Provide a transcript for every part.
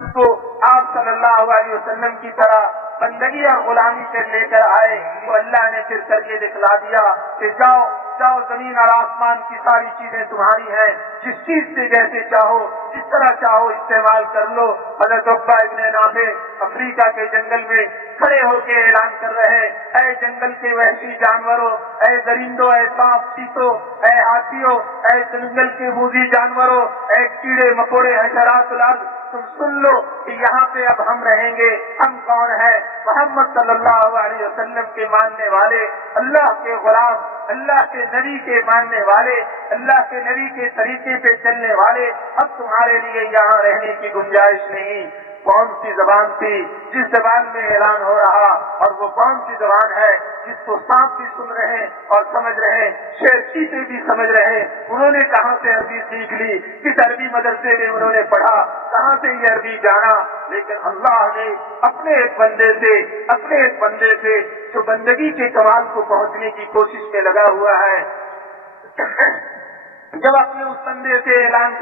تو آپ صلی اللہ علیہ وسلم کی طرح بندگی اور غلامی سے لے کر آئے تو اللہ نے پھر کر کے دکھلا دیا کہ جاؤ جاؤ، زمین اور آسمان کی ساری چیزیں تمہاری ہیں، جس چیز سے جیسے چاہو جس طرح چاہو استعمال کر لو۔ حضرت عقبہ ابن نافع افریقہ کے جنگل میں کھڑے ہو کے اعلان کر رہے ہیں، اے جنگل کے وحشی جانوروں، اے درندوں، اے سانپ چیتوں، اے ہاتھیوں، اے جنگل کے موذی جانوروں، اے کیڑے مکوڑے حشرات الارض، تم سن لو کہ یہاں پہ اب ہم رہیں گے۔ ہم کون ہیں؟ محمد صلی اللہ علیہ وسلم کے ماننے والے، اللہ کے غلام، اللہ کے نبی کے ماننے والے، اللہ کے نبی کے طریقے پہ چلنے والے، اب تمہارے لیے یہاں رہنے کی گنجائش نہیں۔ کون سی زبان تھی جس زبان میں اعلان ہو رہا، اور وہ کون سی زبان ہے جس کو سانپ بھی سن رہے ہیں اور سمجھ رہے ہیں، شیر چیتے بھی سمجھ رہے ہیں؟ انہوں نے کہاں سے عربی سیکھ لی؟ کس عربی مدرسے میں انہوں نے پڑھا؟ کہاں سے یہ عربی جانا؟ لیکن اللہ نے اپنے ایک بندے سے جو بندگی کے کمال کو پہنچنے کی کوشش میں لگا ہوا ہے، جب اپنے اس بندے سے اعلان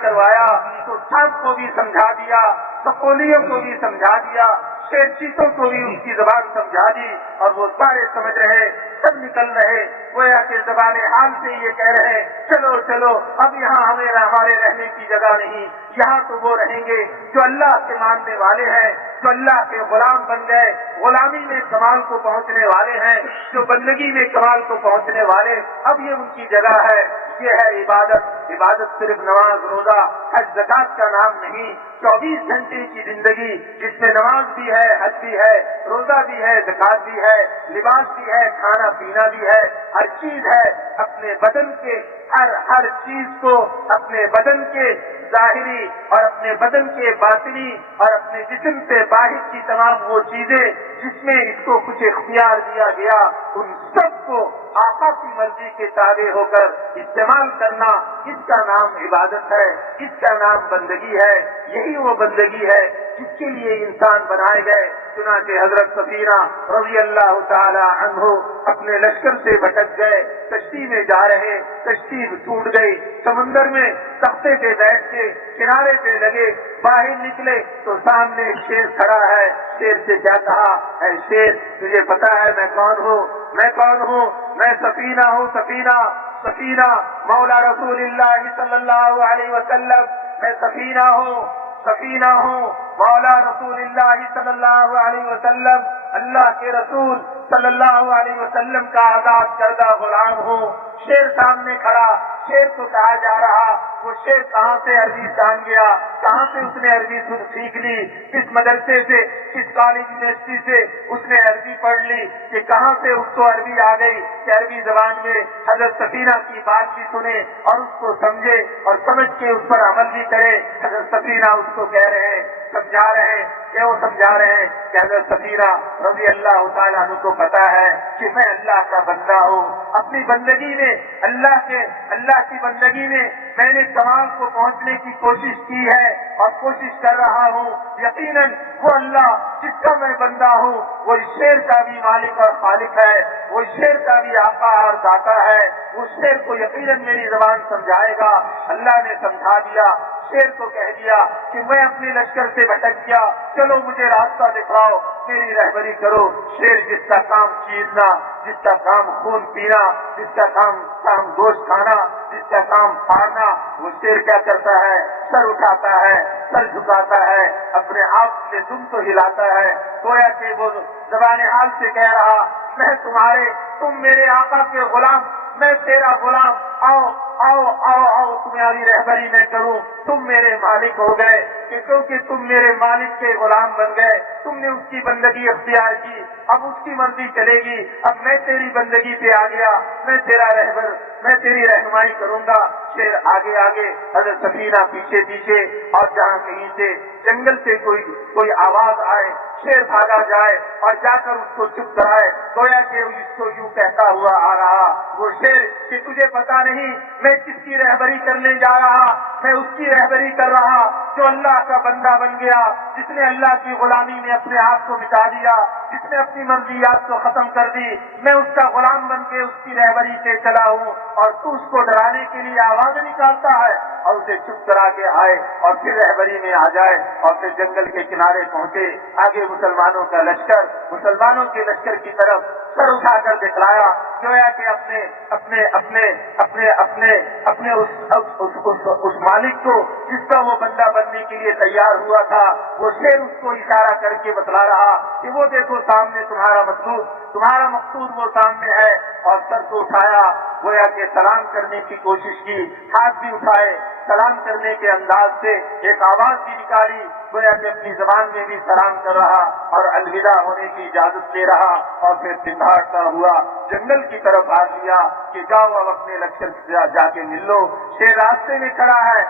کروایا تو سانپ کو بھی سمجھا دیا، سپولیوں کو بھی سمجھا دیا، شیر چیتوں کو بھی اس کی زبان سمجھا دی، اور وہ سارے سمجھ رہے، سب نکل رہے، گویا کہ زبان حال سے یہ کہہ رہے چلو چلو، اب یہاں ہمارے رہنے کی جگہ نہیں، یہاں تو وہ رہیں گے جو اللہ کے ماننے والے ہیں، جو اللہ کے غلام بن گئے، غلامی میں کمال کو پہنچنے والے ہیں، جو بندگی میں کمال کو پہنچنے والے، اب یہ ان کی جگہ ہے۔ یہ ہے عبادت صرف نماز روزہ حج زکات کا نام نہیں، 24 گھنٹے کی زندگی جس میں نماز بھی ہے، حج بھی ہے، روزہ بھی ہے، زکات بھی ہے، لباس بھی ہے، کھانا پینا بھی ہے، ہر چیز ہے۔ اپنے بدن کے ہر چیز کو، اپنے بدن کے ظاہری اور اپنے بدن کے باطنی اور اپنے جسم سے باہر کی تمام وہ چیزیں جس میں اس کو کچھ اختیار دیا گیا، ان سب کو آقا کی مرضی کے تابع ہو کر استعمال کرنا، اس کا نام عبادت ہے، اس کا نام بندگی ہے۔ یہی وہ بندگی ہے جس کے لیے انسان بنائے گئے۔ چنانچہ حضرت سفینہ رضی اللہ تعالی عنہ اپنے لشکر سے بھٹک گئے، کشتی میں جا رہے، کشتی ٹوٹ گئی، سمندر میں تختے پہ بیٹھ کے کنارے پہ لگے، باہر نکلے تو سامنے ایک شیر کھڑا ہے۔ شیر سے کیا کہا؟ اے شیر، تجھے پتا ہے میں کون ہوں؟ میں سفینہ ہوں، سفینہ مولا رسول اللہ صلی اللہ علیہ وسلم، میں سفینہ ہوں مولا رسول اللہ صلی اللہ علیہ وسلم، اللہ کے رسول صلی اللہ علیہ وسلم کا آزاد کردہ غلام ہوں۔ شیر سامنے کھڑا، شیر کو کہا جا رہا، وہ شیر کہاں سے عربی جان گیا، کہاں سے اس نے عربی سیکھ لی، کس مدرسے سے، کس کالج یونیورسٹی سے اس نے عربی پڑھ لی، کہ کہاں سے اس کو عربی آ گئی کہ عربی زبان میں حضرت سفینہ کی بات بھی سنے اور اس کو سمجھے اور سمجھ کے اس پر عمل بھی کرے۔ حضرت سفینہ اس کو کہہ رہے ہیں، سمجھا رہے ہیں کہ حضرت سفینہ رضی اللہ تعالیٰ عنہ کو پتا ہے کہ میں اللہ کا بندہ ہوں، اپنی بندگی میں اللہ کی بندگی میں نے کمال کو پہنچنے کی کوشش کی ہے اور کوشش کر رہا ہوں۔ یقیناً وہ اللہ جس کا میں بندہ ہوں وہ اس شیر کا بھی مالک اور خالق ہے، وہ اس شیر کا بھی آقا اور داتا ہے، اس شیر کو یقیناً میری زبان سمجھائے گا۔ اللہ نے سمجھا دیا، شیر کو کہہ دیا کہ میں اپنے لشکر سے بھٹک گیا، چلو مجھے راستہ دکھاؤ، میری رہبری کرو۔ شیر جس کا کام چیرنا، جس کا کام خون پینا، جس کا کام گوشت کھانا، جس کا کام پھاڑنا، وہ شیر کیا کرتا ہے؟ سر اٹھاتا ہے، سر جھکاتا ہے، اپنے آپ سے دم تو ہلاتا ہے، گویا کہ وہ زبان حال سے کہہ رہا میں تم میرے آقا کے غلام، میں تیرا غلام، آؤ تمہاری رہبری میں کروں، تم میرے مالک ہو گئے، کہ کیونکہ تم میرے مالک کے غلام بن گئے، تم نے اس کی بندگی اختیار کی، اب اس کی مرضی چلے گی، اب میں تیری بندگی پہ آ گیا، میں تیرا رہبر، میں تیری رہنمائی کروں گا۔ شیر آگے حضرت سفینہ پیچھے، اور جہاں کہیں سے جنگل سے کوئی آواز آئے، شیر بھاگا جائے اور جا کر اس کو چپ کرائے، گویا کہ اس کو یوں کہتا ہوا آ رہا وہ شیر کہ تجھے پتا نہیں میں کس کی رہبری کرنے جا رہا، میں اس کی رہبری کر رہا جو اللہ کا بندہ بن گیا، جس نے اللہ کی غلامی میں اپنے آپ کو مٹا دیا، جس نے اپنی مرضیات کو ختم کر دی۔ میں اس کا غلام بن کے اس کی رہبری پہ چلا ہوں، اور تو اس کو ڈرانے کے لیے آواز نکالتا ہے اور اسے چپ کرا کے آئے اور پھر رہبری میں آ جائے، اور پھر جنگل کے کنارے پہنچے۔ آگے مسلمانوں کا لشکر مسلمانوں کے لشکر کی طرف سر اٹھا کر دکھلایا، گویا کہ اپنے اپنے اپنے اپنے اپنے اپنے اس مالک کو جس کا وہ بندہ بننے کے لیے تیار ہوا تھا، وہ شیر اس کو اشارہ کر کے بتلا رہا کہ وہ دیکھو سامنے تمہارا مقصود وہ سامنے ہے، اور سر کو اٹھایا، گویا کہ سلام کرنے کی کوشش کی، ہاتھ بھی اٹھائے، سلام کرنے کے انداز سے ایک آواز بھی نکالی، گویا کہ اپنی زبان میں بھی سلام کر رہا اور الوداع ہونے کی اجازت لے رہا، اور پھر سندھاڑتا ہوا جنگل کی طرف بھاگ لیا کہ جاؤ اب اپنے لشکر سے جا کے مل لو۔ شیر راستے میں کھڑا ہے،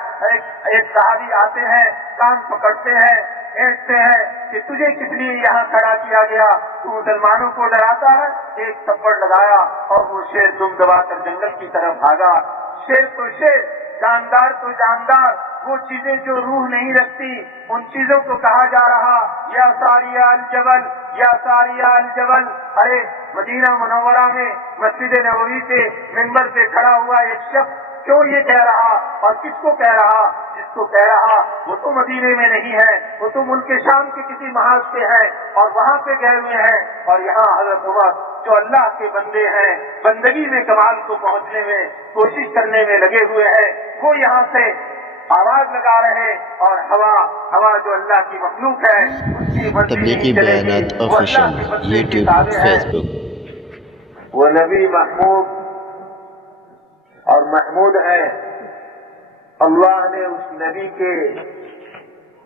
ایک صحابی آتے ہیں، کان پکڑتے ہیں، کہتے ہیں کہ تجھے کس لیے یہاں کھڑا کیا گیا، تو مسلمانوں کو ڈراتا ہے؟ ایک تھپڑ لگایا اور وہ شیر دم دبا کر جنگل کی طرف بھاگا۔ شیر تو شیر، جاندار تو جاندار، وہ چیزیں جو روح نہیں رکھتی ان چیزوں کو کہا جا رہا یا ساریہ الجبل، یا ساریہ الجبل۔ ارے مدینہ منورہ میں مسجد نبوی پہ منبر پہ کھڑا ہوا ایک شخص کیوں یہ کہہ رہا، اور کس کو کہہ رہا؟ جس کو کہہ رہا وہ تو مدینے میں نہیں ہے، وہ تو ملک شام کے کسی محاذ پہ ہے اور وہاں پہ گئے ہوئے ہیں، اور یہاں حضرت عمر جو اللہ کے بندے ہیں، بندگی میں کمال کو پہنچنے میں کوشش کرنے میں لگے ہوئے ہیں، وہ یہاں سے آواز لگا رہے، اور ہوا جو اللہ کی مخلوق ہے اس کی مرضی تبلیغی نہیں چلے گی، بیانات وہ اللہ آفیشل کے بندے کے یوٹیوب تابع ہے۔ فیس بک۔ وہ نبی محمود اور محمود ہے، اللہ نے اس نبی کے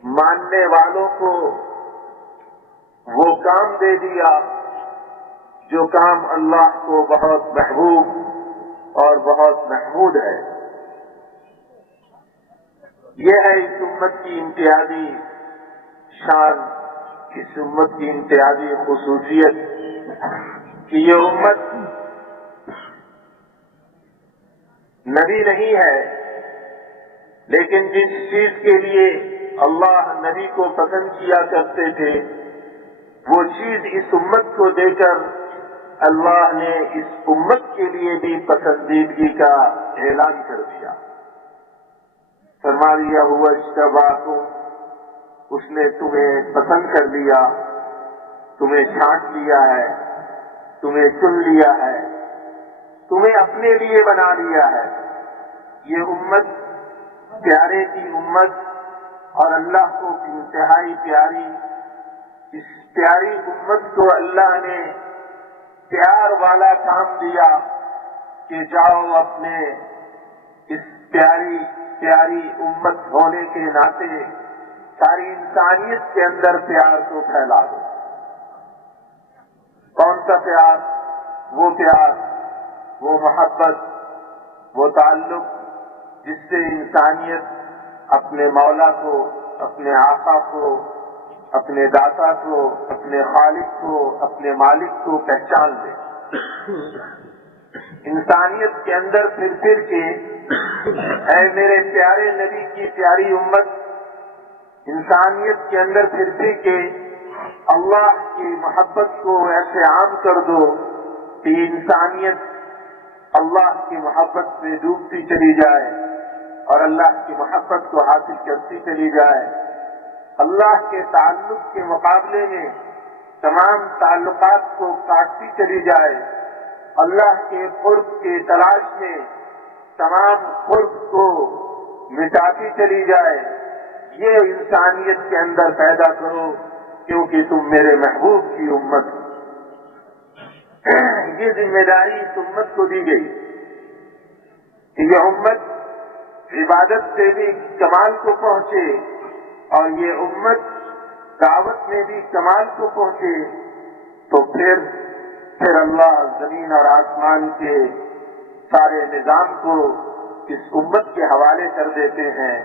ماننے والوں کو وہ کام دے دیا جو کام اللہ کو بہت محبوب اور بہت محمود ہے۔ یہ ہے اس امت کی امتیازی شان، اس امت کی امتیازی خصوصیت کہ یہ امت نبی نہیں ہے، لیکن جس چیز کے لیے اللہ نبی کو پسند کیا کرتے تھے وہ چیز اس امت کو دے کر اللہ نے اس امت کے لیے بھی پسندیدگی کا اعلان کر دیا۔ فرما دیا ہوا اجتباکم، اس نے تمہیں پسند کر لیا، تمہیں چھانٹ لیا ہے، تمہیں چن لیا ہے، تمہیں اپنے لیے بنا لیا ہے۔ یہ امت پیارے کی امت اور اللہ کو انتہائی پیاری، اس پیاری امت کو اللہ نے پیار والا کام دیا کہ جاؤ اپنے اس پیاری امت ہونے کے ناطے ساری انسانیت کے اندر پیار کو پھیلا دو۔ کون سا پیار؟ وہ پیار، وہ محبت، وہ تعلق جس سے انسانیت اپنے مولا کو، اپنے آقا کو، اپنے داتا کو، اپنے خالق کو، اپنے مالک کو پہچان دے۔ انسانیت کے اندر پھر کے اے میرے پیارے نبی کی پیاری امت، انسانیت کے اندر پھر کے اللہ کی محبت کو ایسے عام کر دو کہ انسانیت اللہ کی محبت میں ڈوبتی چلی جائے اور اللہ کی محبت کو حاصل کرتی چلی جائے۔ اللہ کے تعلق کے مقابلے میں تمام تعلقات کو کاٹتی چلی جائے، اللہ کے قرب کی تلاش میں تمام قرب کو مٹاتی چلی جائے۔ یہ انسانیت کے اندر پیدا کرو کیونکہ تم میرے محبوب کی امت ہو۔ یہ ذمہ داری اس امت کو دی گئی کہ یہ امت عبادت سے بھی کمال کو پہنچے اور یہ امت دعوت میں بھی کمال کو پہنچے، تو پھر اللہ زمین اور آسمان کے سارے نظام کو اس امت کے حوالے کر دیتے ہیں،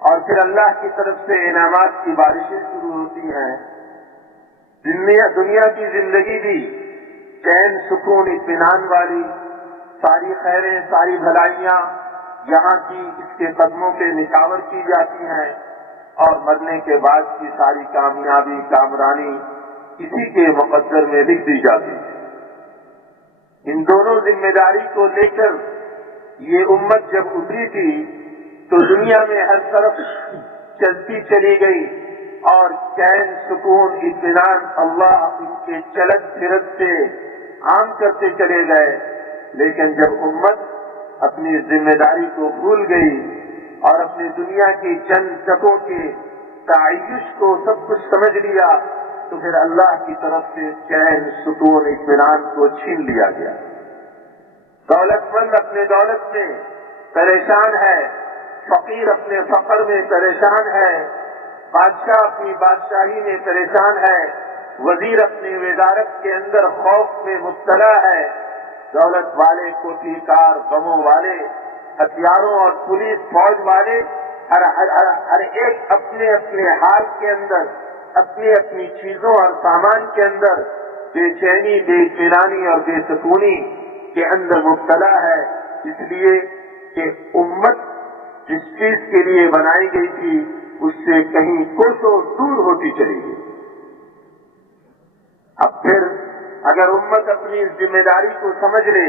اور پھر اللہ کی طرف سے انعامات کی بارشیں شروع ہوتی ہیں۔ دنیا کی زندگی بھی چین، سکون، اطمینان والی ساری خیریں، ساری بھلائیاں یہاں کی اس کے قدموں پہ نچاور کی جاتی ہیں، اور مرنے کے بعد کی ساری کامیابی، کامرانی اسی کے مقدر میں لکھ دی جاتی ہے۔ ان دونوں ذمہ داری کو لے کر یہ امت جب ابھری تھی تو دنیا میں ہر طرف چلتی چلی گئی، اور چین، سکون، اطمینان اللہ ان کے چلت پھرت سے عام کرتے چلے گئے۔ لیکن جب امت اپنی ذمہ داری کو بھول گئی اور اپنی دنیا کی چند ٹکوں کے تعیش کو سب کچھ سمجھ لیا، تو پھر اللہ کی طرف سے چین، سکون، اطمینان کو چھین لیا گیا۔ دولت مند اپنے دولت میں پریشان ہے، فقیر اپنے فقر میں پریشان ہے، بادشاہ اپنی بادشاہی میں پریشان ہے، وزیر اپنی وزارت کے اندر خوف میں مبتلا ہے، دولت والے، کوٹھی کار، بموں والے، ہتھیاروں اور پولیس فوج والے ہر ایک اپنے اپنے حال کے اندر، اپنی اپنی چیزوں اور سامان کے اندر بے چینی، بے اطمینانی اور بے سکونی کے اندر مبتلا ہے، اس لیے کہ امت جس چیز کے لیے بنائی گئی تھی اس سے کہیں کوسوں دور ہوتی چلی گئی۔ اب پھر اگر امت اپنی ذمہ داری کو سمجھ لے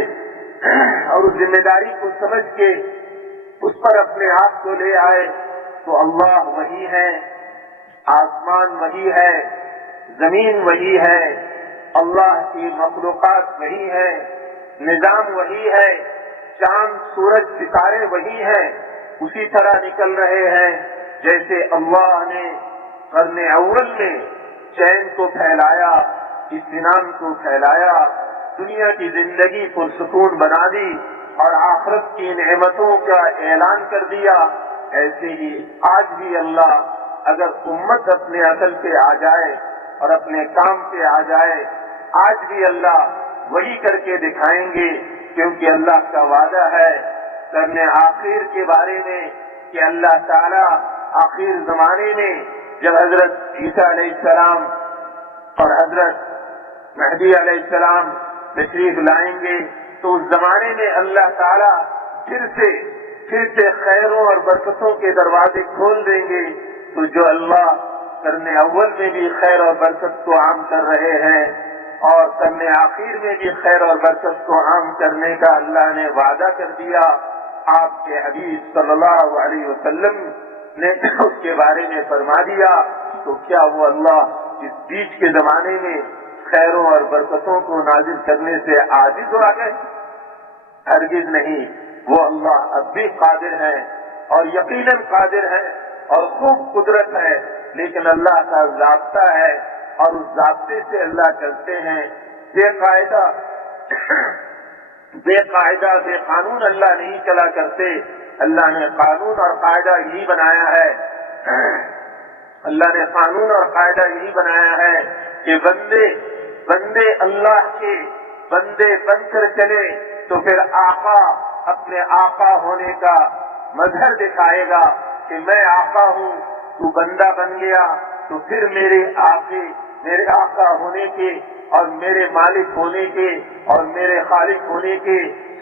اور اس ذمہ داری کو سمجھ کے اس پر اپنے آپ کو لے آئے تو اللہ وہی ہے، آسمان وہی ہے، زمین وہی ہے، اللہ کی مخلوقات وہی ہے، نظام وہی ہے، چاند، سورج، ستارے وہی ہیں، اسی طرح نکل رہے ہیں جیسے اللہ نے قرن اول میں چین کو پھیلایا، اطمینان کو پھیلایا، دنیا کی زندگی پرسکون بنا دی اور آخرت کی نعمتوں کا اعلان کر دیا، ایسے ہی آج بھی اللہ اگر امت اپنے اصل پہ آ جائے اور اپنے کام پہ آ جائے، آج بھی اللہ وہی کر کے دکھائیں گے، کیونکہ اللہ کا وعدہ ہے قرن آخر کے بارے میں کہ اللہ تعالی آخر زمانے میں جب حضرت عیسیٰ علیہ السلام اور حضرت مہدی علیہ السلام تشریف لائیں گے تو اس زمانے میں اللہ تعالی پھر سے خیروں اور برکتوں کے دروازے کھول دیں گے۔ تو جو اللہ قرن اول میں بھی خیر اور برکت کو عام کر رہے ہیں اور قرن آخر میں بھی خیر اور برکت کو عام کرنے کا اللہ نے وعدہ کر دیا، آپ کے حبیب صلی اللہ علیہ وسلم نے اس کے بارے میں فرما دیا، تو کیا وہ اللہ اس بیچ کے زمانے میں خیروں اور برکتوں کو نازل کرنے سے عاجز ہو گئے؟ ہرگز نہیں، وہ اللہ اب بھی قادر ہے اور یقیناً قادر ہے اور خوب قدرت ہے، لیکن اللہ کا ضابطہ ہے اور اس ضابطے سے اللہ چلتے ہیں۔ بے قانون اللہ نہیں چلا کرتے، اللہ نے قانون اور قاعدہ یہی بنایا ہے، اللہ نے قانون اور قاعدہ یہی بنایا ہے کہ بندے اللہ کے بندے بن کر چلے تو پھر آقا اپنے آقا ہونے کا مظہر دکھائے گا کہ میں آقا ہوں، تو بندہ بن گیا، تو پھر میرے آقا ہونے کے اور میرے مالک ہونے کے اور میرے خالق ہونے کے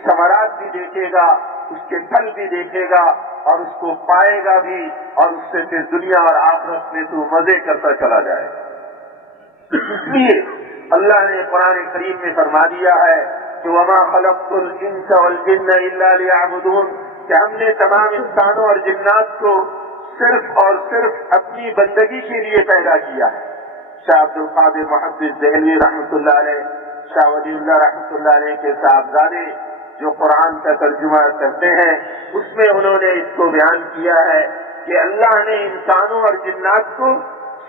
ثمرات بھی دیکھے گا، اس کے پھل بھی دیکھے گا اور اس کو پائے گا بھی، اور اس سے پھر دنیا اور آخرت میں تو مزے کرتا چلا جائے گا۔ اس لیے اللہ نے قرآن کریم میں فرما دیا ہے کہ وما خلقت الانس والجن الا ليعبدون، کہ ہم نے تمام انسانوں اور جنات کو صرف اور صرف اپنی بندگی کے لیے پیدا کیا ہے۔ شاہ عبد القادر محدث دہلوی رحمۃ اللہ علیہ، شاہ ولی اللہ رحمۃ اللہ علیہ کے صاحبزادے جو قرآن کا ترجمہ کرتے ہیں، اس میں انہوں نے اس کو بیان کیا ہے کہ اللہ نے انسانوں اور جنات کو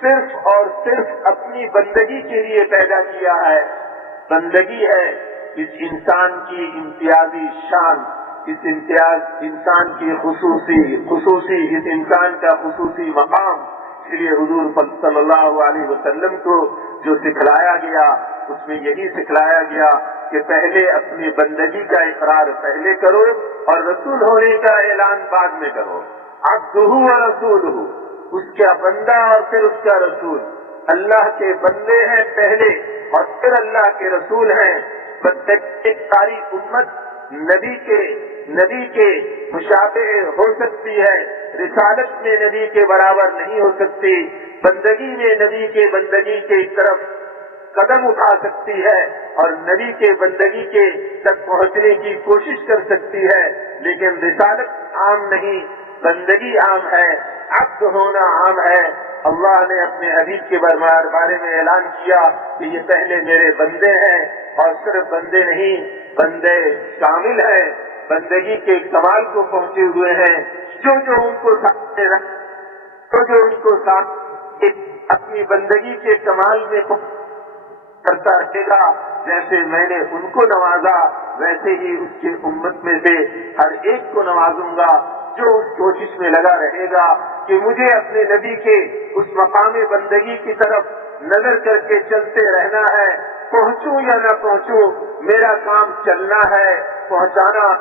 صرف اور صرف اپنی بندگی کے لیے پیدا کیا ہے۔ بندگی ہے اس انسان کی امتیازی شان، اس انسان کی خصوصی اس انسان کا خصوصی مقام۔ اس لیے حضور صلی اللہ علیہ وسلم کو جو سکھلایا گیا اس میں یہی سکھلایا گیا کہ پہلے اپنی بندگی کا اقرار پہلے کرو اور رسول ہونے کا اعلان بعد میں کرو۔ عبدہ و رسولہ، اس کا بندہ اور پھر اس کا رسول۔ اللہ کے بندے ہیں پہلے اور پھر اللہ کے رسول ہیں۔ بندگی ساری امت نبی کے مشابہ ہو سکتی ہے، رسالت میں نبی کے برابر نہیں ہو سکتی، بندگی میں نبی کے بندگی کی طرف قدم اٹھا سکتی ہے اور نبی کے بندگی کے تک پہنچنے کی کوشش کر سکتی ہے، لیکن رسالت عام نہیں، بندگی عام ہے، عبد ہونا عام ہے۔ اللہ نے اپنے حبیب کے بارے میں اعلان کیا کہ یہ پہلے میرے بندے ہیں، اور صرف بندے نہیں، بندے کامل ہیں، بندگی کے کمال کو پہنچے ہوئے ہیں۔ جو ان کو سامنے رکھ، جو ان کو سامنے اپنی بندگی کے کمال میں کرتا رہے گا، جیسے میں نے ان کو نوازا ویسے ہی اس کی امت میں سے ہر ایک کو نوازوں گا جو اس کوشش میں لگا رہے گا کہ مجھے اپنے نبی کے اس مقام بندگی کی طرف نظر کر کے چلتے رہنا ہے، پہنچوں یا نہ پہنچوں، میرا کام چلنا ہے، پہنچانا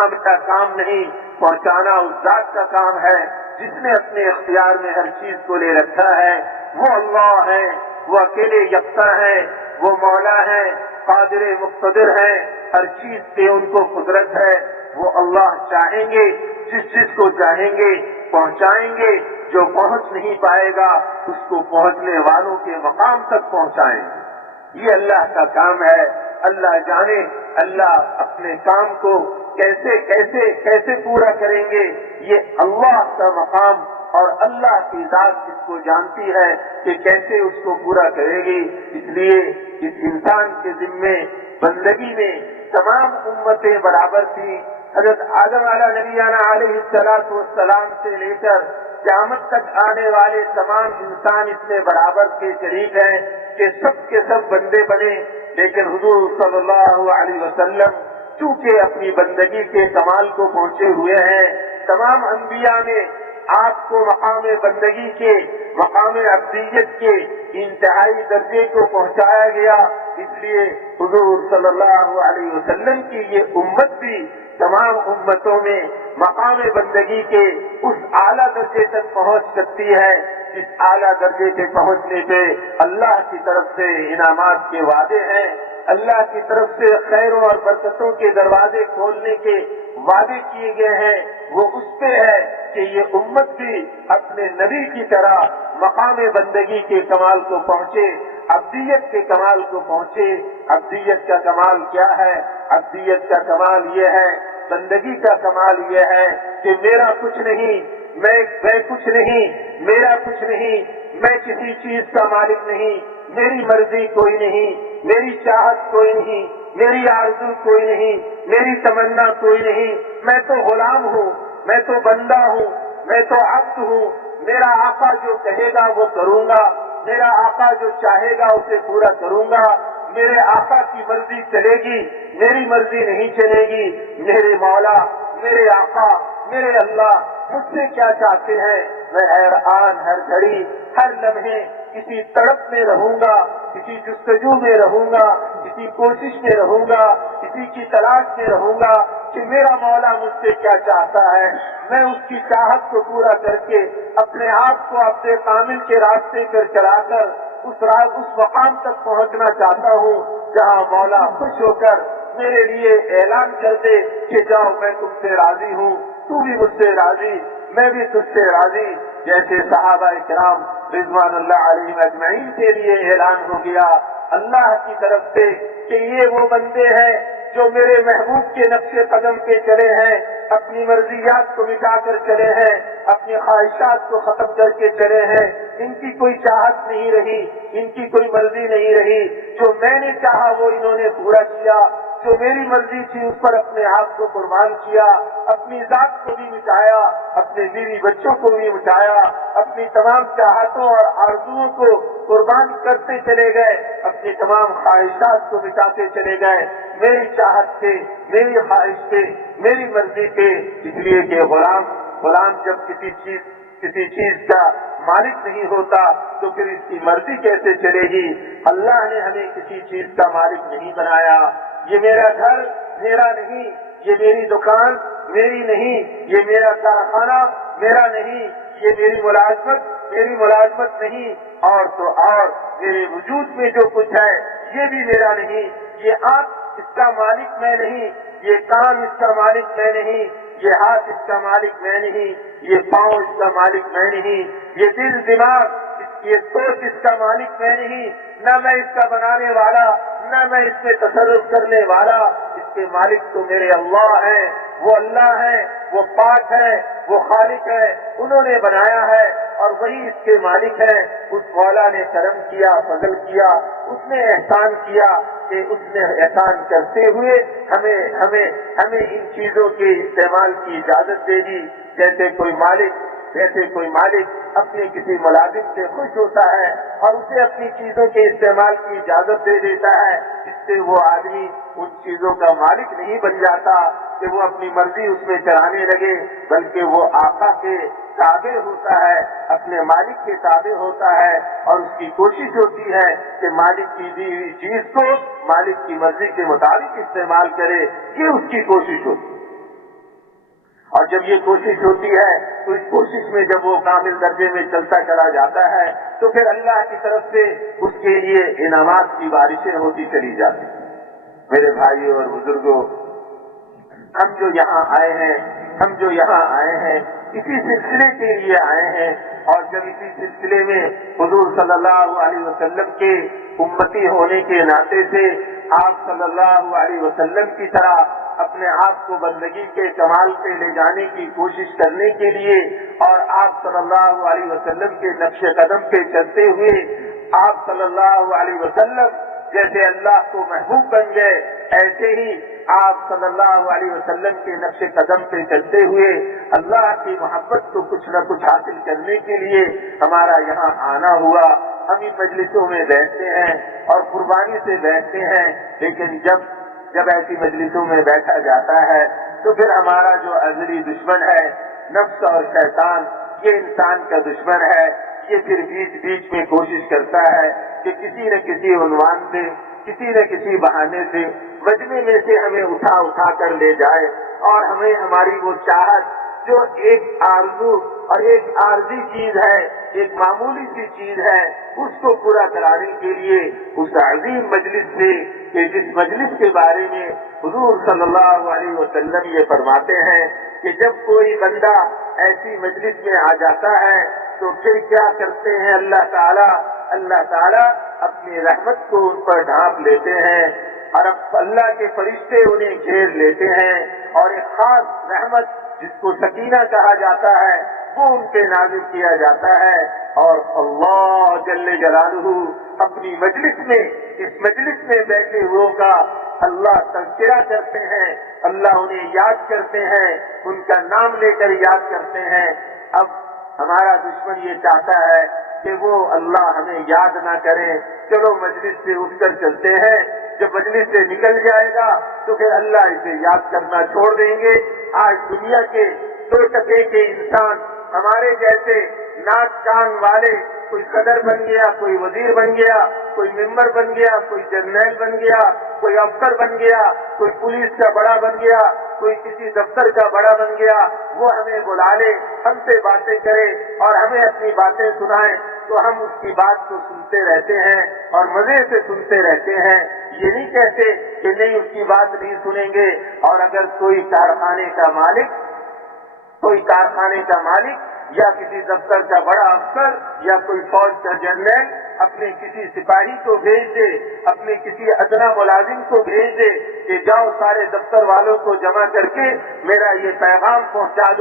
میرا کام نہیں، پہنچانا اس ذات کا کام ہے جس نے اپنے اختیار میں ہر چیز کو لے رکھا ہے۔ وہ اللہ ہے، وہ اکیلے یکتا ہے، وہ مولا ہے، قادر مقتدر ہے، ہر چیز پہ ان کو قدرت ہے۔ وہ اللہ چاہیں گے جس چیز کو چاہیں گے پہنچائیں گے، جو پہنچ نہیں پائے گا اس کو پہنچنے والوں کے مقام تک پہنچائیں گے۔ یہ اللہ کا کام ہے۔ اللہ جانے اللہ اپنے کام کو کیسے پورا کریں گے، یہ اللہ کا مقام اور اللہ کی ذات اس کو جانتی ہے کہ کیسے اس کو پورا کرے گی۔ اس لیے اس انسان کے ذمے بندگی میں تمام امتیں برابر تھی۔ حضرت آدم نبینا علیہ السلام سے لے کر قیامت تک آنے والے تمام انسان اس میں برابر کے شریک ہیں کہ سب کے سب بندے بنے، لیکن حضور صلی اللہ علیہ وسلم چونکہ اپنی بندگی کے کمال کو پہنچے ہوئے ہیں، تمام انبیاء میں آپ کو مقام بندگی کے، مقام عبدیت کے انتہائی درجے کو پہنچایا گیا۔ اس لیے حضور صلی اللہ علیہ وسلم کی یہ امت بھی تمام امتوں میں مقام بندگی کے اس اعلیٰ درجے تک پہنچ سکتی ہے جس اعلیٰ درجے کے پہنچنے پہ اللہ کی طرف سے انعامات کے وعدے ہیں، اللہ کی طرف سے خیروں اور برکتوں کے دروازے کھولنے کے وعدے کیے گئے ہیں۔ وہ اس پہ ہے کہ یہ امت بھی اپنے نبی کی طرح مقام بندگی کے کمال کو پہنچے، عبدیت کے کمال کو پہنچے۔ عبدیت کا کمال کیا ہے؟ عبدیت کا کمال یہ ہے، بندگی کا کمال یہ ہے کہ میرا کچھ نہیں، میں کچھ نہیں، میرا کچھ نہیں، میں کسی چیز کا مالک نہیں، میری مرضی کوئی نہیں، میری چاہت کوئی نہیں، میری آرزو کوئی نہیں، میری تمنا کوئی نہیں، میں تو غلام ہوں، میں تو بندہ ہوں، میں تو عبد ہوں، میرا آقا جو کہے گا وہ کروں گا، میرا آقا جو چاہے گا اسے پورا کروں گا، میرے آقا کی مرضی چلے گی، میری مرضی نہیں چلے گی۔ میرے مولا، میرے آقا، میرے اللہ مجھ سے کیا چاہتے ہیں، میں ہر آن، ہر گھڑی، ہر لمحے کسی تڑپ میں رہوں گا، کسی جستجو میں رہوں گا، کسی کوشش میں رہوں گا، کسی کی تلاش میں رہوں گا کہ میرا مولا مجھ سے کیا چاہتا ہے۔ میں اس کی چاہت کو پورا کر کے اپنے آپ کو اپنے کامل کے راستے پر چلا کر اس مقام تک پہنچنا چاہتا ہوں جہاں مولا خوش ہو کر میرے لیے اعلان کر دے کہ جاؤ میں تم سے راضی ہوں، تو بھی مجھ سے راضی، میں بھی تجھ سے راضی۔ جیسے صحابہ کرام رضوان اللہ علیہم اجمعین کے لیے اعلان ہو گیا اللہ کی طرف سے کہ یہ وہ بندے ہیں جو میرے محبوب کے نقش قدم پہ چلے ہیں، اپنی مرضیات کو مٹا کر چلے ہیں، اپنی خواہشات کو ختم کر کے چلے ہیں، ان کی کوئی چاہت نہیں رہی، ان کی کوئی مرضی نہیں رہی، جو میں نے چاہا وہ انہوں نے پورا کیا، جو میری مرضی تھی اس پر اپنے آپ کو قربان کیا، اپنی ذات کو بھی مٹایا، اپنے بیوی بچوں کو بھی مٹایا، اپنی تمام چاہتوں اور آرزوؤں کو قربان کرتے چلے گئے، اپنی تمام خواہشات کو مٹاتے چلے گئے، میری چاہت پہ، میری خواہش پہ، میری مرضی پہ۔ اس لیے کہ غلام جب کسی چیز کا مالک نہیں ہوتا تو پھر اس کی مرضی کیسے چلے گی؟ اللہ نے ہمیں کسی چیز کا مالک نہیں بنایا۔ یہ میرا گھر میرا نہیں، یہ میری دکان میری نہیں، یہ میرا کارخانہ میرا نہیں، یہ میری ملازمت نہیں، اور تو اور میرے وجود میں جو کچھ ہے یہ بھی میرا نہیں، یہ آنکھ اس کا مالک میں نہیں، یہ کان اس کا مالک میں نہیں، یہ ہاتھ اس کا مالک میں نہیں، یہ پاؤں اس کا مالک میں نہیں، یہ دل دماغ یہ سوچ اس کا مالک میں نہیں، نہ میں اس کا بنانے والا، نہ میں اس میں تصرف کرنے والا، اس کے مالک تو میرے اللہ ہیں، وہ اللہ ہیں، وہ پاک ہے، وہ خالق ہے، انہوں نے بنایا ہے اور وہی اس کے مالک ہیں۔ اس مولا نے کرم کیا، فضل کیا، اس نے احسان کیا کہ اس نے احسان کرتے ہوئے ہمیں ان چیزوں کے استعمال کی اجازت دے دی۔ جیسے کوئی مالک اپنے کسی ملازم سے خوش ہوتا ہے اور اسے اپنی چیزوں کے استعمال کی اجازت دے دیتا ہے، اس سے وہ آدمی ان چیزوں کا مالک نہیں بن جاتا کہ وہ اپنی مرضی اس میں چلانے لگے، بلکہ وہ آقا کے تابع ہوتا ہے، اپنے مالک کے تابع ہوتا ہے، اور اس کی کوشش ہوتی ہے کہ مالک کی دی ہوئی چیز کو مالک کی مرضی کے مطابق استعمال کرے، یہ اس کی کوشش ہوتی ہے۔ اور جب یہ کوشش ہوتی ہے تو اس کوشش میں جب وہ کامل درجے میں چلتا چلا جاتا ہے تو پھر اللہ کی طرف سے اس کے لیے انعامات کی بارشیں ہوتی چلی جاتی ہیں۔ میرے بھائیوں اور بزرگوں، ہم جو یہاں آئے ہیں اسی سلسلے کے لیے آئے ہیں، اور جب اسی سلسلے میں حضور صلی اللہ علیہ وسلم کے امتی ہونے کے ناطے سے آپ صلی اللہ علیہ وسلم کی طرح اپنے آپ کو بندگی کے کمال پہ لے جانے کی کوشش کرنے کے لیے، اور آپ صلی اللہ علیہ وسلم کے نقش قدم پہ چلتے ہوئے آپ صلی اللہ علیہ وسلم جیسے اللہ کو محبوب بن گئے، ایسے ہی آپ صلی اللہ علیہ وسلم کے نقش قدم پہ چلتے ہوئے اللہ کی محبت کو کچھ نہ کچھ حاصل کرنے کے لیے ہمارا یہاں آنا ہوا۔ ہم ان مجلسوں میں بیٹھتے ہیں اور قربانی سے بیٹھتے ہیں، لیکن جب ایسی مجلسوں میں بیٹھا جاتا ہے تو پھر ہمارا جو ازلی دشمن ہے نفس اور شیطان، یہ انسان کا دشمن ہے، یہ پھر بیچ میں کوشش کرتا ہے کہ کسی نہ کسی عنوان سے، کسی نہ کسی بہانے سے مجمع میں سے ہمیں اٹھا کر لے جائے، اور ہمیں ہماری وہ چاہت جو ایک آرزو اور ایک عارضی چیز ہے، ایک معمولی سی چیز ہے، اس کو پورا کرانے کے لیے اس عظیم مجلس سے، کہ جس مجلس کے بارے میں حضور صلی اللہ علیہ وسلم یہ فرماتے ہیں کہ جب کوئی بندہ ایسی مجلس میں آ جاتا ہے تو پھر کیا کرتے ہیں اللہ تعالیٰ اپنی رحمت کو ان پر ڈھانپ لیتے ہیں، اور اب اللہ کے فرشتے انہیں گھیر لیتے ہیں، اور ایک خاص رحمت جس کو سکینہ کہا جاتا ہے وہ ان پہ نازل کیا جاتا ہے، اور اللہ جل جلالہ اپنی مجلس میں، اس مجلس میں بیٹھے ہوئے کا اللہ تذکرہ کرتے ہیں، اللہ انہیں یاد کرتے ہیں، ان کا نام لے کر یاد کرتے ہیں۔ اب ہمارا دشمن یہ چاہتا ہے کہ وہ اللہ ہمیں یاد نہ کرے، چلو مجلس سے اٹھ کر چلتے ہیں، جب مجلس سے نکل جائے گا تو پھر اللہ اسے یاد کرنا چھوڑ دیں گے۔ آج دنیا کے 2 ٹکے کے انسان، ہمارے جیسے ناک کان والے، کوئی صدر بن گیا، کوئی وزیر بن گیا، کوئی ممبر بن گیا، کوئی جرنیل بن گیا، کوئی افسر بن گیا، کوئی پولیس کا بڑا بن گیا، کوئی کسی دفتر کا بڑا بن گیا، وہ ہمیں بلا لے، ہم سے باتیں کرے اور ہمیں اپنی باتیں سنائے تو ہم اس کی بات کو سنتے رہتے ہیں اور مزے سے سنتے رہتے ہیں، یہ نہیں کہتے کہ نہیں اس کی بات نہیں سنیں گے۔ اور اگر کوئی کارخانے کا مالک یا کسی دفتر کا بڑا افسر یا کوئی فوج کا جنرل اپنے کسی سپاہی کو بھیج دے، اپنے کسی ادنا ملازم کو بھیج دے کہ جاؤ سارے دفتر والوں کو جمع کر کے میرا یہ پیغام پہنچا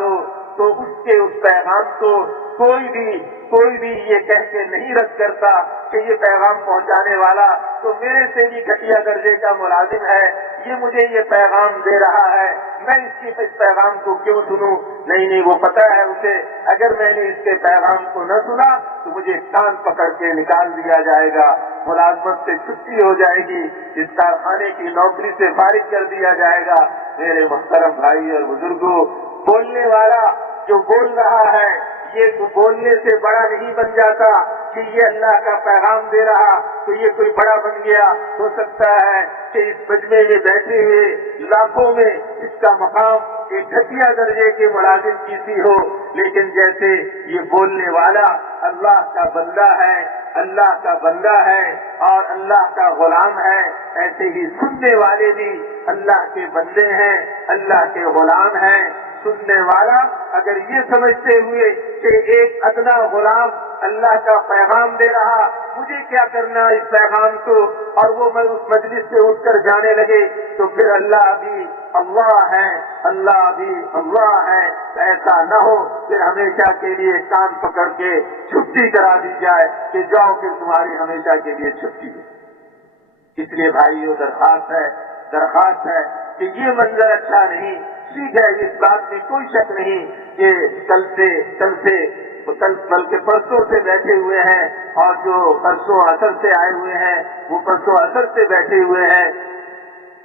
دو، تو اس پیغام کو کوئی بھی یہ کہہ کے نہیں رد کرتا کہ یہ پیغام پہنچانے والا تو میرے سے بھی گھٹیا درجے کا ملازم ہے، یہ مجھے یہ پیغام دے رہا ہے، میں اس پیغام کو کیوں سنوں؟ نہیں، وہ پتہ ہے اسے، اگر میں نے اس کے پیغام کو نہ سنا تو مجھے کان پکڑ کے نکال دیا جائے گا، ملازمت سے چھٹی ہو جائے گی، اس کارخانے کی نوکری سے فارغ کر دیا جائے گا۔ میرے محترم بھائی اور بزرگوں، بولنے والا جو بول رہا ہے یہ بولنے سے بڑا نہیں بن جاتا کہ یہ اللہ کا پیغام دے رہا تو یہ کوئی بڑا بن گیا۔ ہو سکتا ہے کہ اس مجمع میں بیٹھے ہوئے لاکھوں میں اس کا مقام ایک گھٹیا درجے کے ملازم کی سی ہو، لیکن جیسے یہ بولنے والا اللہ کا بندہ ہے، اللہ کا بندہ ہے اور اللہ کا غلام ہے، ایسے ہی سننے والے بھی اللہ کے بندے ہیں، اللہ کے غلام ہیں۔ سننے والا اگر یہ سمجھتے ہوئے کہ ایک ادنا غلام اللہ کا پیغام دے رہا، مجھے کیا کرنا اس پیغام کو، اور وہ میں اس مجلس سے اٹھ کر جانے لگے، تو پھر اللہ بھی اللہ ہے، اللہ بھی اللہ ہے۔ ایسا نہ ہو پھر ہمیشہ کے لیے کان پکڑ کے چھٹی کرا دی جائے کہ جاؤ کہ تمہاری ہمیشہ کے لیے چھٹی ہے۔ اس لیے بھائیو درخواست ہے کہ یہ منظر اچھا نہیں۔ ٹھیک ہے، اس بات میں کوئی شک نہیں کہ کل بلکہ پرسوں سے بیٹھے ہوئے ہیں، اور جو پرسوں اثر سے آئے ہوئے ہیں وہ پرسوں اثر سے بیٹھے ہوئے ہیں،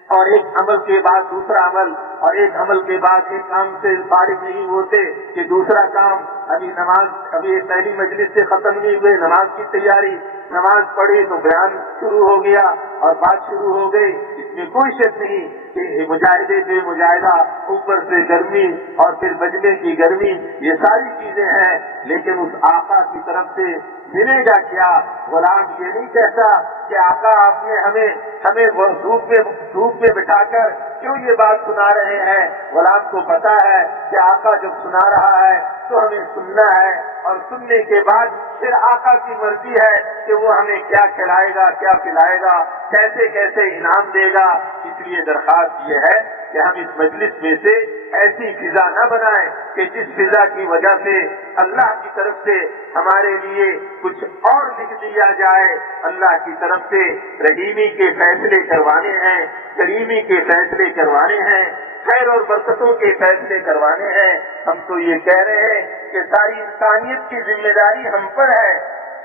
اور ایک عمل کے بعد دوسرا عمل، اور ایک عمل کے بعد ایک کام سے فارغ نہیں ہوتے کہ دوسرا کام۔ ابھی پہلی مجلس سے ختم نہیں ہوئے، نماز کی تیاری، نماز پڑھی تو بیان شروع ہو گیا اور بات شروع ہو گئی۔ اس میں کوئی شک نہیں کہ مجاہدے پہ مجاہدہ، اوپر سے گرمی اور پھر بجنے کی گرمی، یہ ساری چیزیں ہیں، لیکن اس آقا کی طرف سے ملے گا کیا؟ غلام یہ نہیں کہتا کہ آقا آپ نے ہمیں دھوپ میں بٹھا کر کیوں یہ بات سنا رہے ہیں۔ غلام کو پتا ہے کہ آقا جب سنا رہا ہے تو ہمیں سننا ہے، اور سننے کے بعد پھر آقا کی مرضی ہے کہ وہ ہمیں کیا کھلائے گا، کیا پلائے گا، کیسے کیسے انعام دے گا۔ اس لیے درخواست یہ ہے کہ ہم اس مجلس میں سے ایسی فضا نہ بنائیں کہ جس فضا کی وجہ سے اللہ کی طرف سے ہمارے لیے کچھ اور لکھ دیا جائے۔ اللہ کی طرف سے رحیمی کے فیصلے کروانے ہیں، کریمی کے فیصلے کروانے ہیں، خیر اور برکتوں کے فیصلے کروانے ہیں۔ ہم تو یہ کہہ رہے ہیں کہ ساری انسانیت کی ذمہ داری ہم پر ہے۔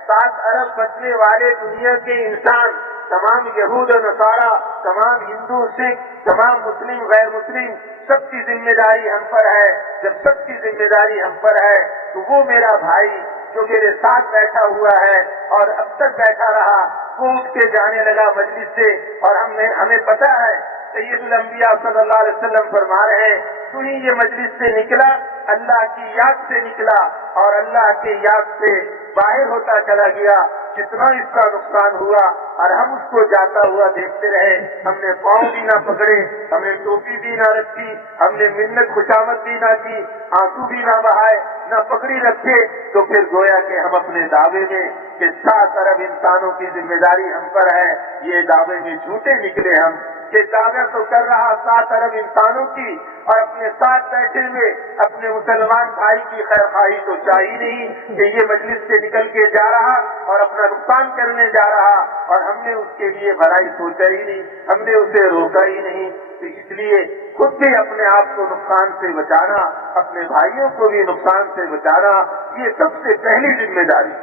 7 ارب بچنے والے دنیا کے انسان، تمام یہود و نصارہ، تمام ہندو سکھ، تمام مسلم غیر مسلم، سب کی ذمہ داری ہم پر ہے۔ جب سب کی ذمہ داری ہم پر ہے تو وہ میرا بھائی جو میرے ساتھ بیٹھا ہوا ہے اور اب تک بیٹھا رہا، وہ اٹھ کے جانے لگا مجلس سے، اور ہمیں پتا ہے سید الانبیاء صلی اللہ علیہ وسلم فرما رہے ہیں، تو ہی یہ مجلس سے نکلا اللہ کی یاد سے نکلا، اور اللہ کی یاد سے باہر ہوتا چلا گیا۔ کتنا اس کا نقصان ہوا، اور ہم اس کو جاتا ہوا دیکھتے رہے۔ ہم نے پاؤں بھی نہ پکڑے، ہم نے ٹوپی بھی نہ رکھی، ہم نے منت خوشامد بھی نہ کی، آنسو بھی نہ بہائے، نہ پکڑی رکھے، تو پھر گویا کہ ہم اپنے دعوے میں کہ 7 ارب انسانوں کی ذمہ داری ہم پر ہے، یہ دعوے میں جھوٹے نکلے ہم کہ دعویٰ تو کر رہا 7 ارب انسانوں کی، اور اپنے ساتھ بیٹھے ہوئے اپنے مسلمان بھائی کی خیر خواہی تو چاہیے نہیں کہ یہ مجلس سے نکل کے جا رہا اور اپنا نقصان کرنے جا رہا، اور ہم نے اس کے لیے بھلائی سوچا ہی نہیں، ہم نے اسے روکا ہی نہیں۔ تو اس لیے خود بھی اپنے آپ کو نقصان سے بچانا، اپنے بھائیوں کو بھی نقصان سے بچانا، یہ سب سے پہلی ذمہ داری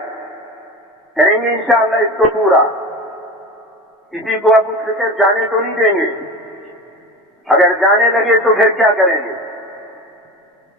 کریں گے انشاءاللہ اس کو پورا۔ کسی کو اب اٹھ کر جانے تو نہیں دیں گے، اگر جانے لگے تو پھر کیا کریں گے؟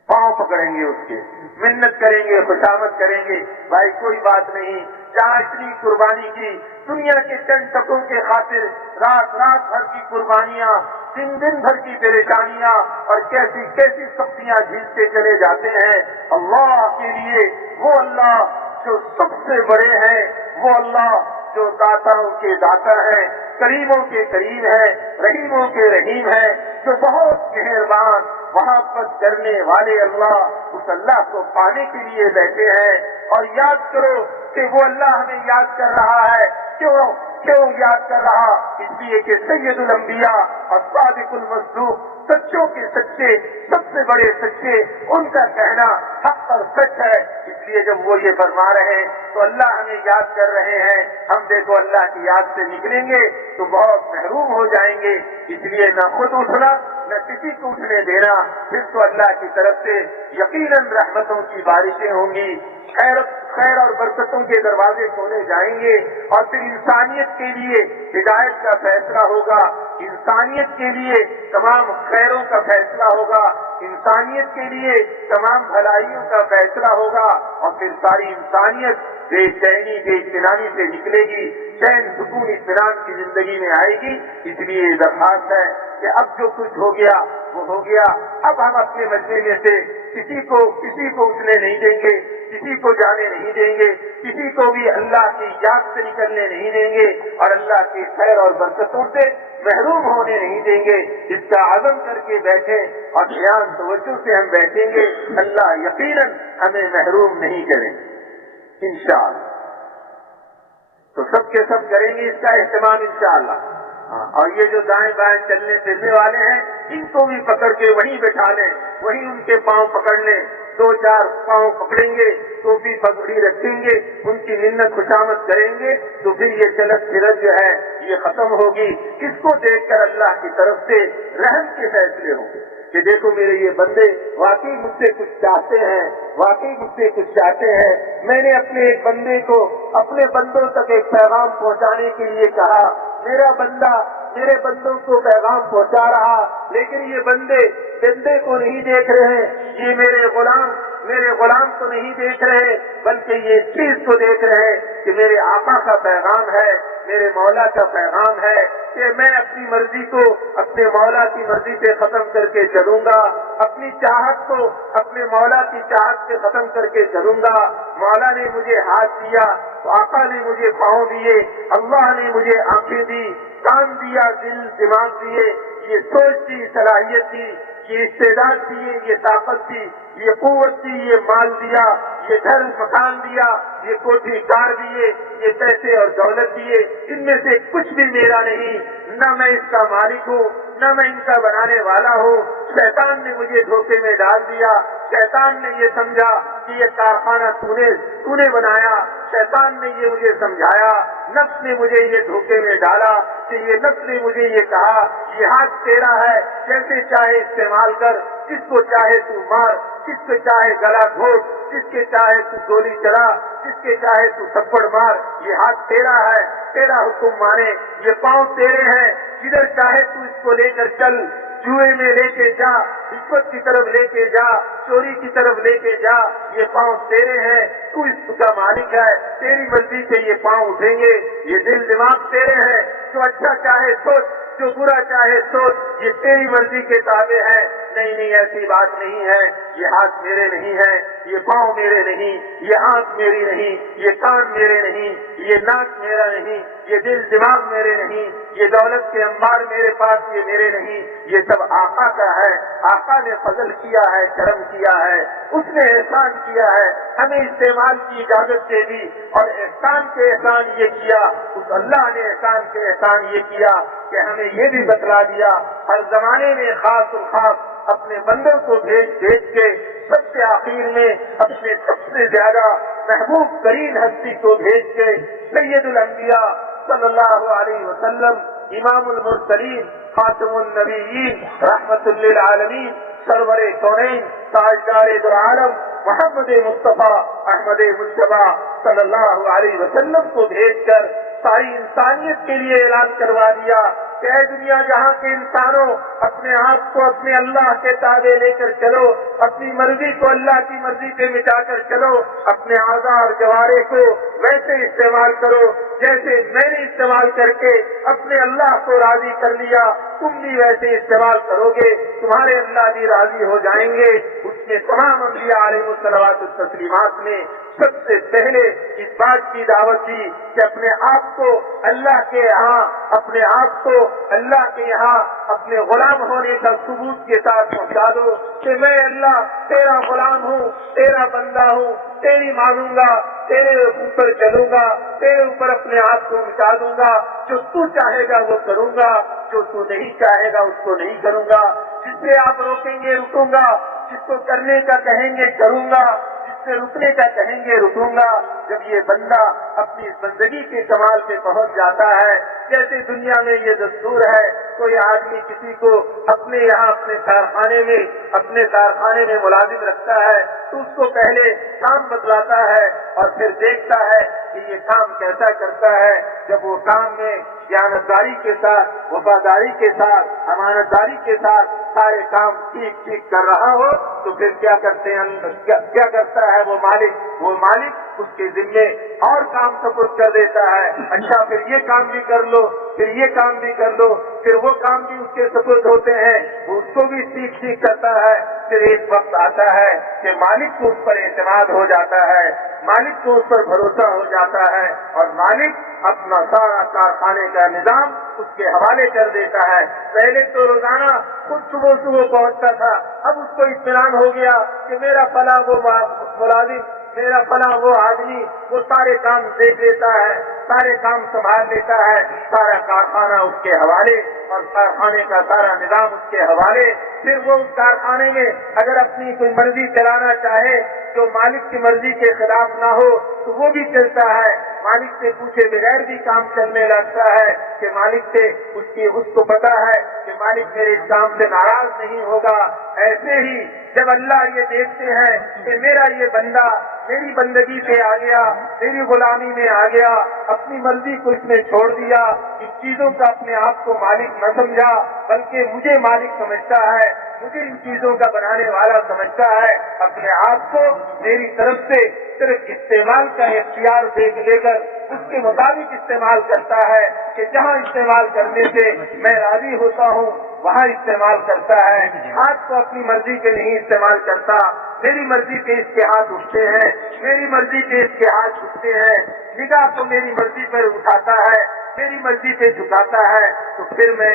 پاؤں پکڑیں گے، اس کے منت کریں گے، خوشامد کریں گے، بھائی کوئی بات نہیں، جہاں اتنی قربانی کی، دنیا کے چند ٹکوں کے خاطر رات بھر کی قربانیاں، دن بھر کی پریشانیاں، اور کیسی کیسی سختیاں جھیلتے چلے جاتے ہیں اللہ کے لیے۔ وہ اللہ جو سب سے بڑے ہیں، وہ اللہ جو داتاؤں کے داتا ہیں، کریموں کے کریم ہیں، رحیموں کے رحیم ہیں، جو بہت مہربان محبت کرنے والے اللہ، اس اللہ کو پانے کے لیے بیٹھے ہیں۔ اور یاد کرو کہ وہ اللہ ہمیں یاد کر رہا ہے، کیوں یاد کر رہا؟ اس لیے کہ سید الانبیاء اور صادق المصدوق، سچوں کے سچے، سب سے بڑے سچے، ان کا کہنا حق اور سچ ہے۔ اس لیے جب وہ یہ فرما رہے ہیں تو اللہ ہمیں یاد کر رہے ہیں، ہم دیکھو اللہ کی یاد سے نکلیں گے تو بہت محروم ہو جائیں گے۔ اس لیے نہ خود اٹھنا، نہ کسی کو اٹھنے دینا، پھر تو اللہ کی طرف سے یقیناً رحمتوں کی بارشیں ہوں گی، خیر اور برکتوں کے دروازے کھولے جائیں گے، اور پھر انسانیت کے لیے ہدایت کا فیصلہ ہوگا، انسانیت کے لیے تمام خیروں کا فیصلہ ہوگا، انسانیت کے لیے تمام بھلائیوں کا فیصلہ ہوگا، اور پھر ساری انسانیت بے چینی بے اطمینانی سے نکلے گی، چین سکون اطمینان کی زندگی میں آئے گی۔ اس لیے درخواست ہے کہ اب جو کچھ ہو گیا وہ ہو گیا، اب ہم اپنے مجمع میں سے کسی کو اٹھنے نہیں دیں گے، کسی کو جانے نہیں دیں گے، کسی کو بھی اللہ کی یاد سے نکلنے نہیں دیں گے اور اللہ کی خیر اور برکتوں سے محروم ہونے نہیں دیں گے۔ اس کا عزم کر کے بیٹھیں اور دھیان توجہ سے ہم بیٹھیں گے، اللہ یقیناً ہمیں محروم نہیں کریں انشاءاللہ۔ تو سب کے سب کریں گے اس کا اہتمام انشاءاللہ۔ اور یہ جو دائیں بائیں چلنے پھرنے والے ہیں ان کو بھی پکڑ کے وہیں بٹھا لیں، وہیں ان کے پاؤں پکڑ لیں، 2-4 پاؤں پکڑیں گے تو بھی پگڑی رکھیں گے، ان کی منت خوشامد کریں گے تو پھر یہ چلت پھرت جو ہے یہ ختم ہوگی۔ اس کو دیکھ کر اللہ کی طرف سے رحم کے فیصلے ہوں گے کہ دیکھو میرے یہ بندے واقعی مجھ سے کچھ چاہتے ہیں، واقعی مجھ سے کچھ چاہتے ہیں۔ میں نے اپنے ایک بندے کو اپنے بندوں تک ایک پیغام پہنچانے کے لیے کہا، میرا بندہ میرے بندوں کو پیغام پہنچا رہا، لیکن یہ بندے کو نہیں دیکھ رہے، یہ میرے غلام کو نہیں دیکھ رہے، بلکہ یہ چیز کو دیکھ رہے کہ میرے آقا کا پیغام ہے، میرے مولا کا پیغام ہے کہ میں اپنی مرضی کو اپنے مولا کی مرضی سے ختم کر کے چلوں گا، اپنی چاہت کو اپنے مولا کی چاہت سے ختم کر کے چلوں گا۔ مولا نے مجھے ہاتھ دیا، آقا نے مجھے پاؤں دیے، اللہ نے مجھے آنکھیں دی، کان دیا، دل دماغ دیے، یہ سوچ دی، صلاحیت دی، یہ استعداد دیے، یہ طاقت دی، یہ قوت دی، یہ مال دیا، یہ گھر مکان دیا، یہ کوٹھی کار دیے، یہ پیسے اور دولت دیے، ان میں سے کچھ بھی میرا نہیں، نہ میں اس کا مالک ہوں، نہ میں ان کا بنانے والا ہوں۔ شیطان نے مجھے دھوکے میں ڈال دیا، شیطان نے یہ سمجھا کہ یہ کارخانہ تو نے بنایا، شیطان نے یہ مجھے سمجھایا، نفس نے مجھے یہ دھوکے میں ڈالا کہ یہ نفس نے مجھے یہ کہا یہ ہاتھ تیرا ہے، جیسے چاہے استعمال کر، جس کو چاہے تو مار، جس کو چاہے گلا گھونٹ، جس کے چاہے تو گولی چلا، جس کے چاہے تو تھپڑ مار، یہ ہاتھ تیرا ہے، تیرا حکم مانے، یہ پاؤں تیرے ہیں، جدھر چاہے تو اس کو لے کر چل، جوئے میں لے کے جا، رشوت کی طرف لے کے جا، چوری کی طرف لے کے جا، یہ پاؤں تیرے ہیں، تو اس کا مالک ہے، تیری مرضی سے یہ پاؤں اٹھیں گے، یہ دل دماغ تیرے ہیں، جو اچھا چاہے سوچ، جو برا چاہے سوچ، یہ تیری مرضی کے تابع ہے۔ نہیں ایسی بات نہیں ہے، یہ ہاتھ میرے نہیں ہے، یہ پاؤں میرے نہیں، یہ آنکھ میری نہیں، یہ کان میرے نہیں، یہ ناک میرا نہیں، یہ دل دماغ میرے نہیں، یہ دولت کے انبار میرے پاس یہ میرے نہیں، یہ سب آقا کا ہے۔ آقا نے فضل کیا ہے، کرم کیا ہے، اس نے احسان کیا ہے، ہمیں استعمال کی اجازت دے دی، اور احسان کے احسان یہ کیا، اس اللہ نے احسان کے احسان یہ کیا کہ ہمیں یہ بھی بتلا دیا ہر زمانے میں خاص الخاص اپنے بندوں کو بھیج کے سب سے آخر میں اپنے سب سے زیادہ محبوب ترین ہستی کو بھیج کے سید الانبیاء صلی اللہ علیہ وسلم، امام المرسلین، خاتم النبیین، رحمت للعالمین، سرور کونین، تاجدار دو عالم، محمد مصطفیٰ احمد مجتبیٰ صلی اللہ علیہ وسلم کو بھیج کر ساری انسانیت کے لیے اعلان کروا دیا کہ اے دنیا جہاں کے انسانوں، اپنے آپ کو اپنے اللہ کے تابع لے کر چلو، اپنی مرضی کو اللہ کی مرضی سے مٹا کر چلو، اپنے اعضاء اور جوارح کو ویسے استعمال کرو جیسے میں نے استعمال کر کے اپنے اللہ کو راضی کر لیا، تم بھی ویسے استعمال کرو گے، تمہارے اللہ بھی راضی ہو جائیں گے۔ اس میں تمام انبیاء علیہ الصلوات والتسلیمات نے سب سے پہلے اس بات کی دعوت دی کہ اپنے آپ کو اللہ کے یہاں، اپنے آپ کو اللہ کے یہاں اپنے غلام ہونے کا ثبوت کے ساتھ پہنچا دو کہ میں اللہ تیرا غلام ہوں، تیرا بندہ ہوں، تیری مانوں گا، تیرے اوپر چلوں گا، تیرے اوپر اپنے آپ کو مٹا دوں گا، جو تو چاہے گا وہ کروں گا، جو تو نہیں چاہے گا اس کو نہیں کروں گا، جس سے آپ روکیں گے رکوں گا، جس کو کرنے کا کہیں گے کروں گا، جس سے رکنے کا کہیں گے رکوں گا۔ جب یہ بندہ اپنی زندگی کے کمال پہ پہنچ جاتا ہے، جیسے دنیا میں یہ دستور ہے، کوئی آدمی کسی کو اپنے یہاں اپنے کارخانے میں ملازم رکھتا ہے تو اس کو پہلے کام بتلاتا ہے اور پھر دیکھتا ہے کہ یہ کام کیسا کرتا ہے. جب وہ کام میں دیانتداری کے ساتھ, وفاداری کے ساتھ, امانتداری کے ساتھ سارے کام ٹھیک کر رہا ہو تو پھر کیا کرتا ہے وہ مالک اس کے ذمے اور کام سپرد کر دیتا ہے. اچھا پھر یہ کام بھی کر لو, پھر یہ کام بھی کر لو, پھر وہ کام بھی اس کے سپرد ہوتے ہیں, وہ اس کو بھی ٹھیک کرتا ہے. پھر ایک وقت آتا ہے کہ مالک کو اس پر اعتماد ہو جاتا ہے, مالک کو اس پر بھروسہ ہو جاتا ہے, اور مالک اپنا سارا کارخانے کا نظام اس کے حوالے کر دیتا ہے. پہلے تو روزانہ خود صبح پہنچتا تھا, اب اس کو اطمینان ہو گیا کہ میرا فلاں وہ ملازم, میرا فلاں وہ آدمی وہ سارے کام دیکھ لیتا ہے, سارے کام سنبھال لیتا ہے, سارا کارخانہ اس کے حوالے اور کارخانے کا سارا نظام اس کے حوالے. پھر وہ اس کارخانے میں اگر اپنی کوئی مرضی چلانا چاہے جو مالک کی مرضی کے خلاف نہ ہو تو وہ بھی چلتا ہے. مالک سے پوچھے بغیر بھی کام چلنے لگتا ہے کہ مالک سے اس کو پتا ہے کہ مالک میرے اس کام سے ناراض نہیں ہوگا. ایسے ہی جب اللہ یہ دیکھتے ہیں کہ میرا یہ بندہ میری بندگی سے آ گیا, میری غلامی میں آ گیا, اپنی مرضی کو اس نے چھوڑ دیا, اس چیزوں کا اپنے آپ کو مالک نہ سمجھا بلکہ مجھے مالک سمجھتا ہے, مجھے ان چیزوں کا بنانے والا سمجھتا ہے, اپنے آپ کو میری طرف سے صرف استعمال کا اختیار لے کر اس کے مطابق استعمال کرتا ہے کہ جہاں استعمال کرنے سے میں راضی ہوتا ہوں وہاں استعمال کرتا ہے. ہاتھ کو اپنی مرضی کے نہیں استعمال کرتا, میری مرضی کے اس کے ہاتھ اٹھتے ہیں, میری مرضی کے اس کے ہاتھ اٹھتے ہیں, نگاہ کو میری مرضی پر اٹھاتا ہے, میری مرضی پہ جھکاتا ہے. تو پھر میں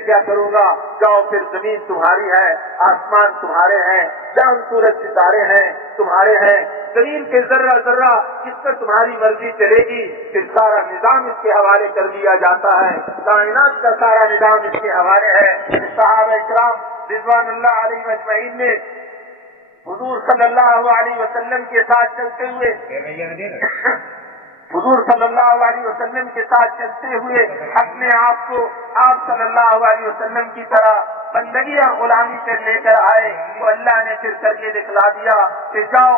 کیا کروں گا؟ جاؤ پھر زمین تمہاری ہے, آسمان تمہارے ہیں, چاند سورج ستارے ہیں تمہارے ہیں, زمین کے ذرہ ذرہ اس پر تمہاری مرضی چلے گی. پھر سارا نظام اس کے حوالے کر دیا جاتا ہے, کائنات کا سارا نظام اس کے حوالے ہے. صحابہ کرام رضوان اللہ علیہ اجمعین نے حضور صلی اللہ علیہ وسلم کے ساتھ چلتے ہوئے اپنے آپ کو آپ صلی اللہ علیہ وسلم کی طرح بندگی اور غلامی سے لے کر آئے تو اللہ نے پھر کر کے دکھلا دیا کہ جاؤ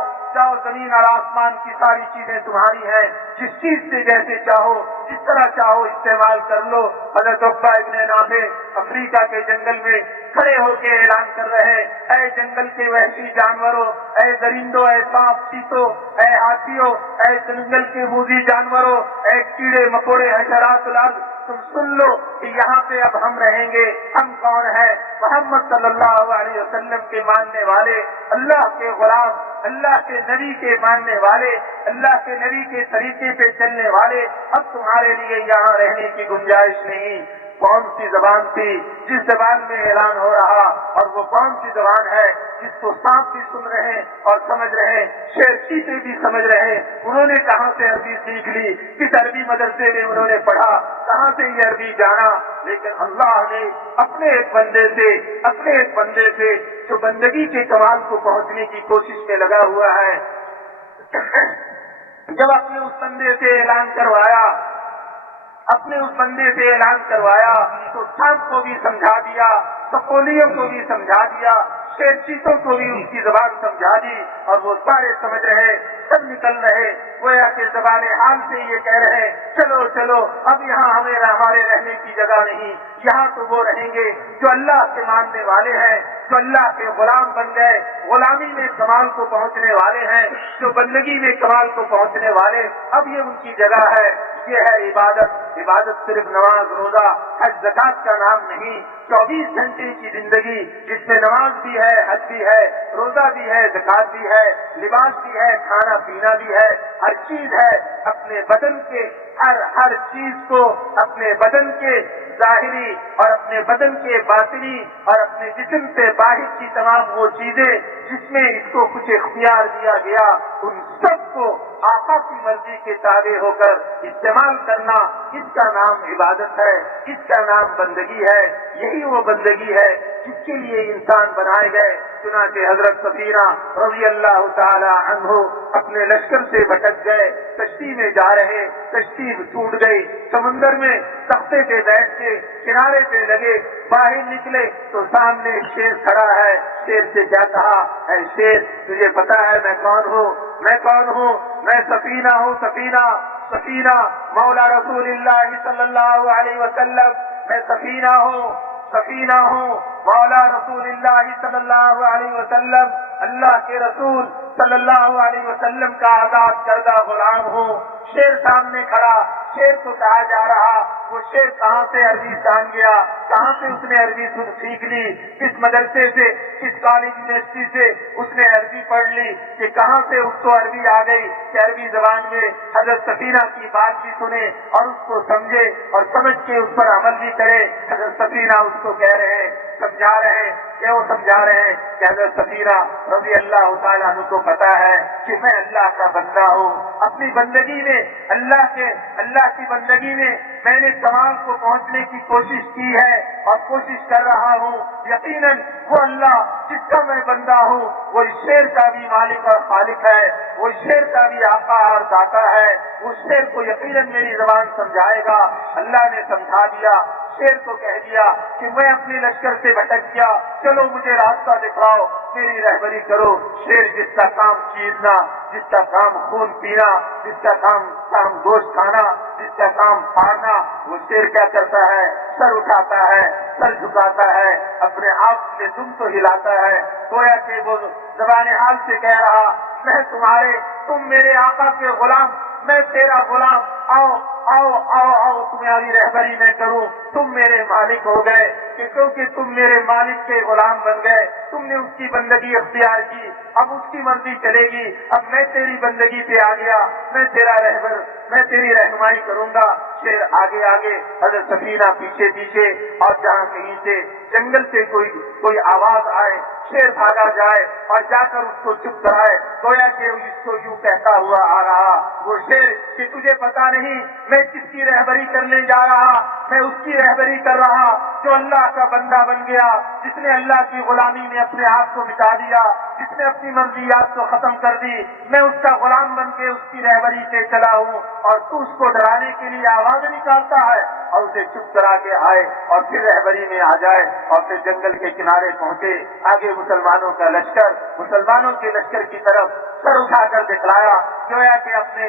زمین اور آسمان کی ساری چیزیں تمہاری ہیں, جس چیز سے جیسے چاہو جس طرح چاہو استعمال کر لو. حضرت عقبہ ابن نافع افریقہ کے جنگل میں کھڑے ہو کے اعلان کر رہے ہیں, اے جنگل کے وحشی جانوروں, اے درندوں, اے سانپ چیتوں, اے ہاتھیوں, اے جنگل کے موذی جانوروں, اے کیڑے مکوڑے حشرات الارض, تم سن لو کہ یہاں پہ اب ہم رہیں گے. ہم کون ہیں؟ محمد صلی اللہ علیہ وسلم کے ماننے والے, اللہ کے غلام, اللہ کے نبی کے ماننے والے, اللہ کے نبی کے طریقے پہ چلنے والے. اب تمہارے لیے یہاں رہنے کی گنجائش نہیں. کون سی زبان تھی جس زبان میں اعلان ہو رہا, اور وہ کون سی زبان ہے جس کو سانپ بھی سن رہے ہیں اور سمجھ رہے ہیں, شیر چیتے بھی سمجھ رہے ہیں. انہوں نے کہاں سے عربی سیکھ لی, کس عربی مدرسے میں انہوں نے پڑھا, کہاں سے یہ عربی جانا؟ لیکن اللہ نے اپنے ایک بندے سے جو بندگی کے کمال کو پہنچنے کی کوشش میں لگا ہوا ہے, جب اپنے اس بندے سے اعلان کروایا تو سب کو بھی سمجھا دیا, سپولیوں کو بھی سمجھا دیا, شیر چیتوں کو بھی اس کی زبان سمجھا دی, اور وہ سارے سمجھ رہے, سب نکل رہے. گویا کہ زبان حال سے یہ کہہ رہے چلو اب یہاں ہمارے رہنے کی جگہ نہیں, یہاں تو وہ رہیں گے جو اللہ کے ماننے والے ہیں, جو اللہ کے غلام بن گئے, غلامی میں کمال کو پہنچنے والے ہیں, جو بندگی میں کمال کو پہنچنے والے. اب یہ ان کی جگہ ہے. یہ ہے عبادت صرف نماز روزہ حج زکات کا نام نہیں. 24 گھنٹے کی زندگی جس میں نماز بھی ہے, حج بھی ہے, روزہ بھی ہے, زکات بھی ہے, لباس بھی ہے, کھانا پینا بھی ہے, ہر چیز ہے. اپنے بدن کے ہر چیز کو, اپنے بدن کے ظاہری اور اپنے بدن کے باطنی اور اپنے جسم سے باہر کی تمام وہ چیزیں جس میں اس کو کچھ اختیار دیا گیا, ان سب کو آقا کی مرضی کے تابع ہو کر استعمال کرنا, اس کا نام عبادت ہے, اس کا نام بندگی ہے. یہی وہ بندگی ہے جس کے لیے انسان بنائے گئے. چنانچہ حضرت سفینہ رضی اللہ تعالی عنہ اپنے لشکر سے بھٹک گئے, کشتی میں جا رہے, کشتی کشتی چھوٹ گئی, سمندر میں تختے پہ بیٹھ کے کنارے پہ لگے, باہر نکلے تو سامنے ایک شیر کھڑا ہے. شیر سے کیا کہا, اے شیر تجھے پتا ہے میں کون ہوں؟ میں کون ہوں؟ میں سفینہ ہوں, سفینہ مولا رسول اللہ صلی اللہ علیہ وسلم. میں سفینہ ہوں مولا رسول اللہ صلی اللہ علیہ وسلم, اللہ کے رسول صلی اللہ علیہ وسلم کا آزاد کردہ غلام ہوں. شیر سامنے کھڑا, شیر کو کہا جا رہا وہ شیر کہاں سے عربی جان گیا, کہاں سے اس نے عربی سیکھ لی, کس مدرسے سے, کس کالج یونیورسٹی سے اس نے عربی پڑھ لی, کہ کہاں سے اس کو عربی آ گئی کہ عربی زبان میں حضرت سفینہ کی بات بھی سنے اور اس کو سمجھے اور سمجھ کے اس پر عمل بھی کرے. حضرت سفینہ اس کو کہہ رہے ہیں, سمجھا رہے ہیں, کیوں سمجھا رہے ہیں کہ حضرت سفینہ رضی اللہ تعالیٰ عنہ کو پتا ہے کہ میں اللہ کا بندہ ہوں. اپنی بندگی میں اللہ کی بندگی میں نے کمال کو پہنچنے کی کوشش کی ہے اور کوشش کر رہا ہوں. یقیناً وہ اللہ جس کا میں بندہ ہوں وہ اس شیر کا بھی مالک اور خالق ہے, وہ شیر کا بھی آقا اور داتا ہے. اس شیر کو یقیناً میری زبان سمجھائے گا. اللہ نے سمجھا دیا. شیر کو کہہ دیا کہ میں اپنے لشکر سے بھٹک گیا, چلو مجھے راستہ دکھاؤ, میری رہبری کرو. شیر جس کا کام چیرنا, جس کا کام خون پینا, جس کا کام گوشت کھانا, جس کا کام پھاڑنا, وہ شیر کیا کرتا ہے, سر اٹھاتا ہے, سر جھکاتا ہے, اپنے آپ سے دم تو ہلاتا ہے, گویا کہ وہ زبان حال سے کہہ رہا میں تم میرے آقا کے غلام, میں تیرا غلام, آؤ آؤ آؤ آؤ تمہاری رہبری میں کروں. تم میرے مالک ہو گئے کہ کیونکہ تم میرے مالک کے غلام بن گئے, تم نے اس کی بندگی اختیار کی, اب اس کی مرضی چلے گی. اب میں تیری بندگی پہ آ گیا, میں تیرا رہبر, میں تیری رہنمائی کروں گا. شیر آگے آگے, حضرت سفینہ پیچھے پیچھے, اور جہاں کہیں سے جنگل سے کوئی آواز آئے, شیر بھاگا جائے اور جا کر اس کو چپ کرائے. گویا کہ اس کو یوں کہتا ہوا آ رہا وہ شیر کہ تجھے پتا نہیں میں کس کی رہبری کرنے جا رہا, میں اس کی رہبری کر رہا جو اللہ کا بندہ بن گیا, جس نے اللہ کی غلامی میں اپنے آپ کو مٹا دیا, جس نے اپنی مرضیات کو ختم کر دی. میں اس کا غلام بن کے اس کی رہبری سے چلا ہوں, اور تو اس کو ڈرانے کے لیے آواز نکالتا ہے اور اسے چپ کرا کے آئے اور پھر رہبری میں آ جائے. اور پھر جنگل کے کنارے پہنچے, آگے مسلمانوں کا لشکر, مسلمانوں کے لشکر کی طرف سر اٹھا کر دکھلایا, گویا کہ اپنے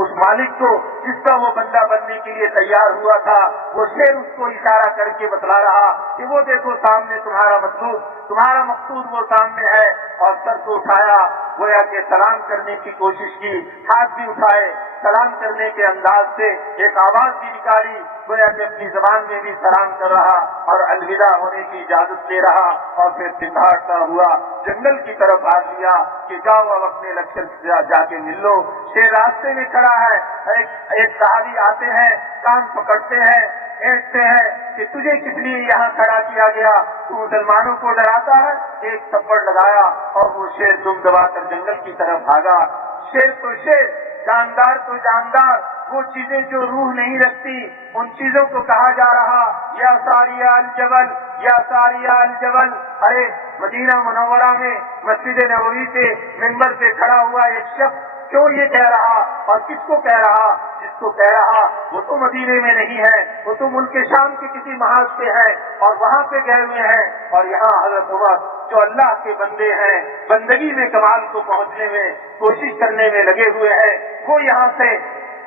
اس مالک کو جس کا وہ بندہ بننے کے لیے تیار ہوا تھا, وہ شیر اس کو اشارہ کر کے بتلا رہا کہ وہ دیکھو سامنے تمہارا مقصود وہ سامنے ہے. اور سر کو اٹھایا, گویا کہ سلام کرنے کی کوشش کی, ہاتھ بھی اٹھائے, سلام کرنے کے انداز سے ایک آواز بھی نکالی, گویا کہ اپنی زبان میں بھی سلام کر رہا اور الوداع ہونے کی اجازت لے رہا. اور پھر سکھاڑتا ہوا جنگل کی طرف بھاگ لیا کہ جاؤ اب اپنے لشکر سے جا کے مل لو. شیر راستے میں کھڑا ہے, ایک صحابی آتے ہیں, کان پکڑتے ہیں, کہتے ہیں کہ تجھے کس لیے یہاں کھڑا کیا گیا, تو مسلمانوں کو ڈراتا ہے. ایک تھپڑ لگایا اور وہ شیر دم دبا کر جنگل کی طرف بھاگا. شیر تو شیر, جاندار تو جاندار, وہ چیزیں جو روح نہیں رکھتی ان چیزوں کو کہا جا رہا یا ساریہ الجبل, یا ساریہ الجبل. ارے مدینہ منورہ میں مسجد نبوی پہ منبر پہ کھڑا ہوا ایک شخص کیوں یہ کہہ رہا, اور کس کو کہہ رہا؟ جس کو کہہ رہا وہ تو مدینے میں نہیں ہے, وہ تو ملک شام کے کسی محاذ پہ ہے اور وہاں پہ گئے ہوئے ہیں. اور یہاں حضرت عمر جو اللہ کے بندے ہیں, بندگی میں کمال کو پہنچنے میں کوشش کرنے میں لگے ہوئے ہیں, وہ یہاں سے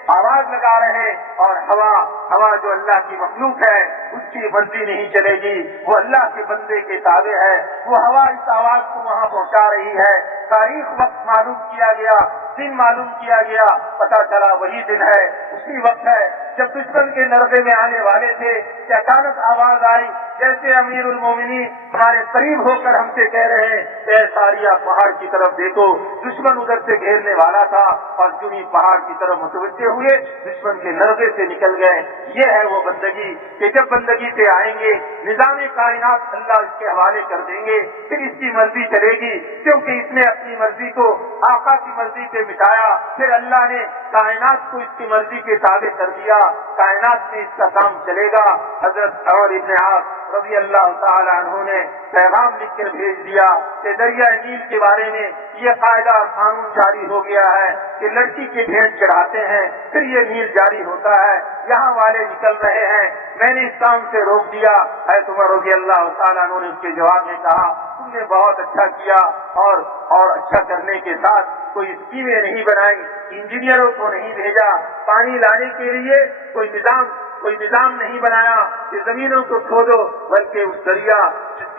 آواز لگا رہے. اور ہوا جو اللہ کی مخلوق ہے اس کی مرضی نہیں چلے گی, وہ اللہ کے بندے کے تابع ہے. وہ ہوا اس آواز کو وہاں پہنچا رہی ہے. تاریخ وقت معلوم کیا گیا, دن معلوم کیا گیا, پتا چلا وہی دن ہے, اسی وقت ہے جب دشمن کے نرغے میں آنے والے تھے کہ اچانک آواز آئی جیسے امیر المومنین ہمارے قریب ہو کر ہم سے کہہ رہے ہیں کہ ساریہ پہاڑ کی طرف دیکھو. دشمن ادھر سے گھیرنے والا تھا اور جو ہی پہاڑ کی طرف متوجہ ہوئے دشمن کے نرغے سے نکل گئے. یہ ہے وہ بندگی کہ جب بندگی سے آئیں گے نظام کائنات اللہ اس کے حوالے کر دیں گے, پھر اس کی مرضی چلے گی, کیونکہ اس نے اپنی مرضی کو آقا کی مرضی پہ مٹایا. پھر اللہ نے کائنات کو اس کی مرضی کے تابع کر دیا, کائنات میں اس کا کام چلے گا. حضرت عمر ابن عاص رضی اللہ تعالیٰ عنہ نے پیغام لکھ کر بھیج دیا کہ دریائے نیل کے بارے میں یہ قاعدہ قانون جاری ہو گیا ہے کہ لڑکی کے بھیٹ چڑھاتے ہیں پھر یہ نیل جاری ہوتا ہے، یہاں والے نکل رہے ہیں، میں نے اس کام سے روک دیا۔ حضرت عمر رضی اللہ تعالیٰ عنہ نے اس کے جواب میں کہا تم نے بہت اچھا کیا، اور اچھا کرنے کے ساتھ کوئی اسکیمیں نہیں بنائی، انجینئروں کو نہیں بھیجا، پانی لانے کے لیے کوئی نظام نہیں بنایا کہ زمینوں کو کھودو، بلکہ اس دریا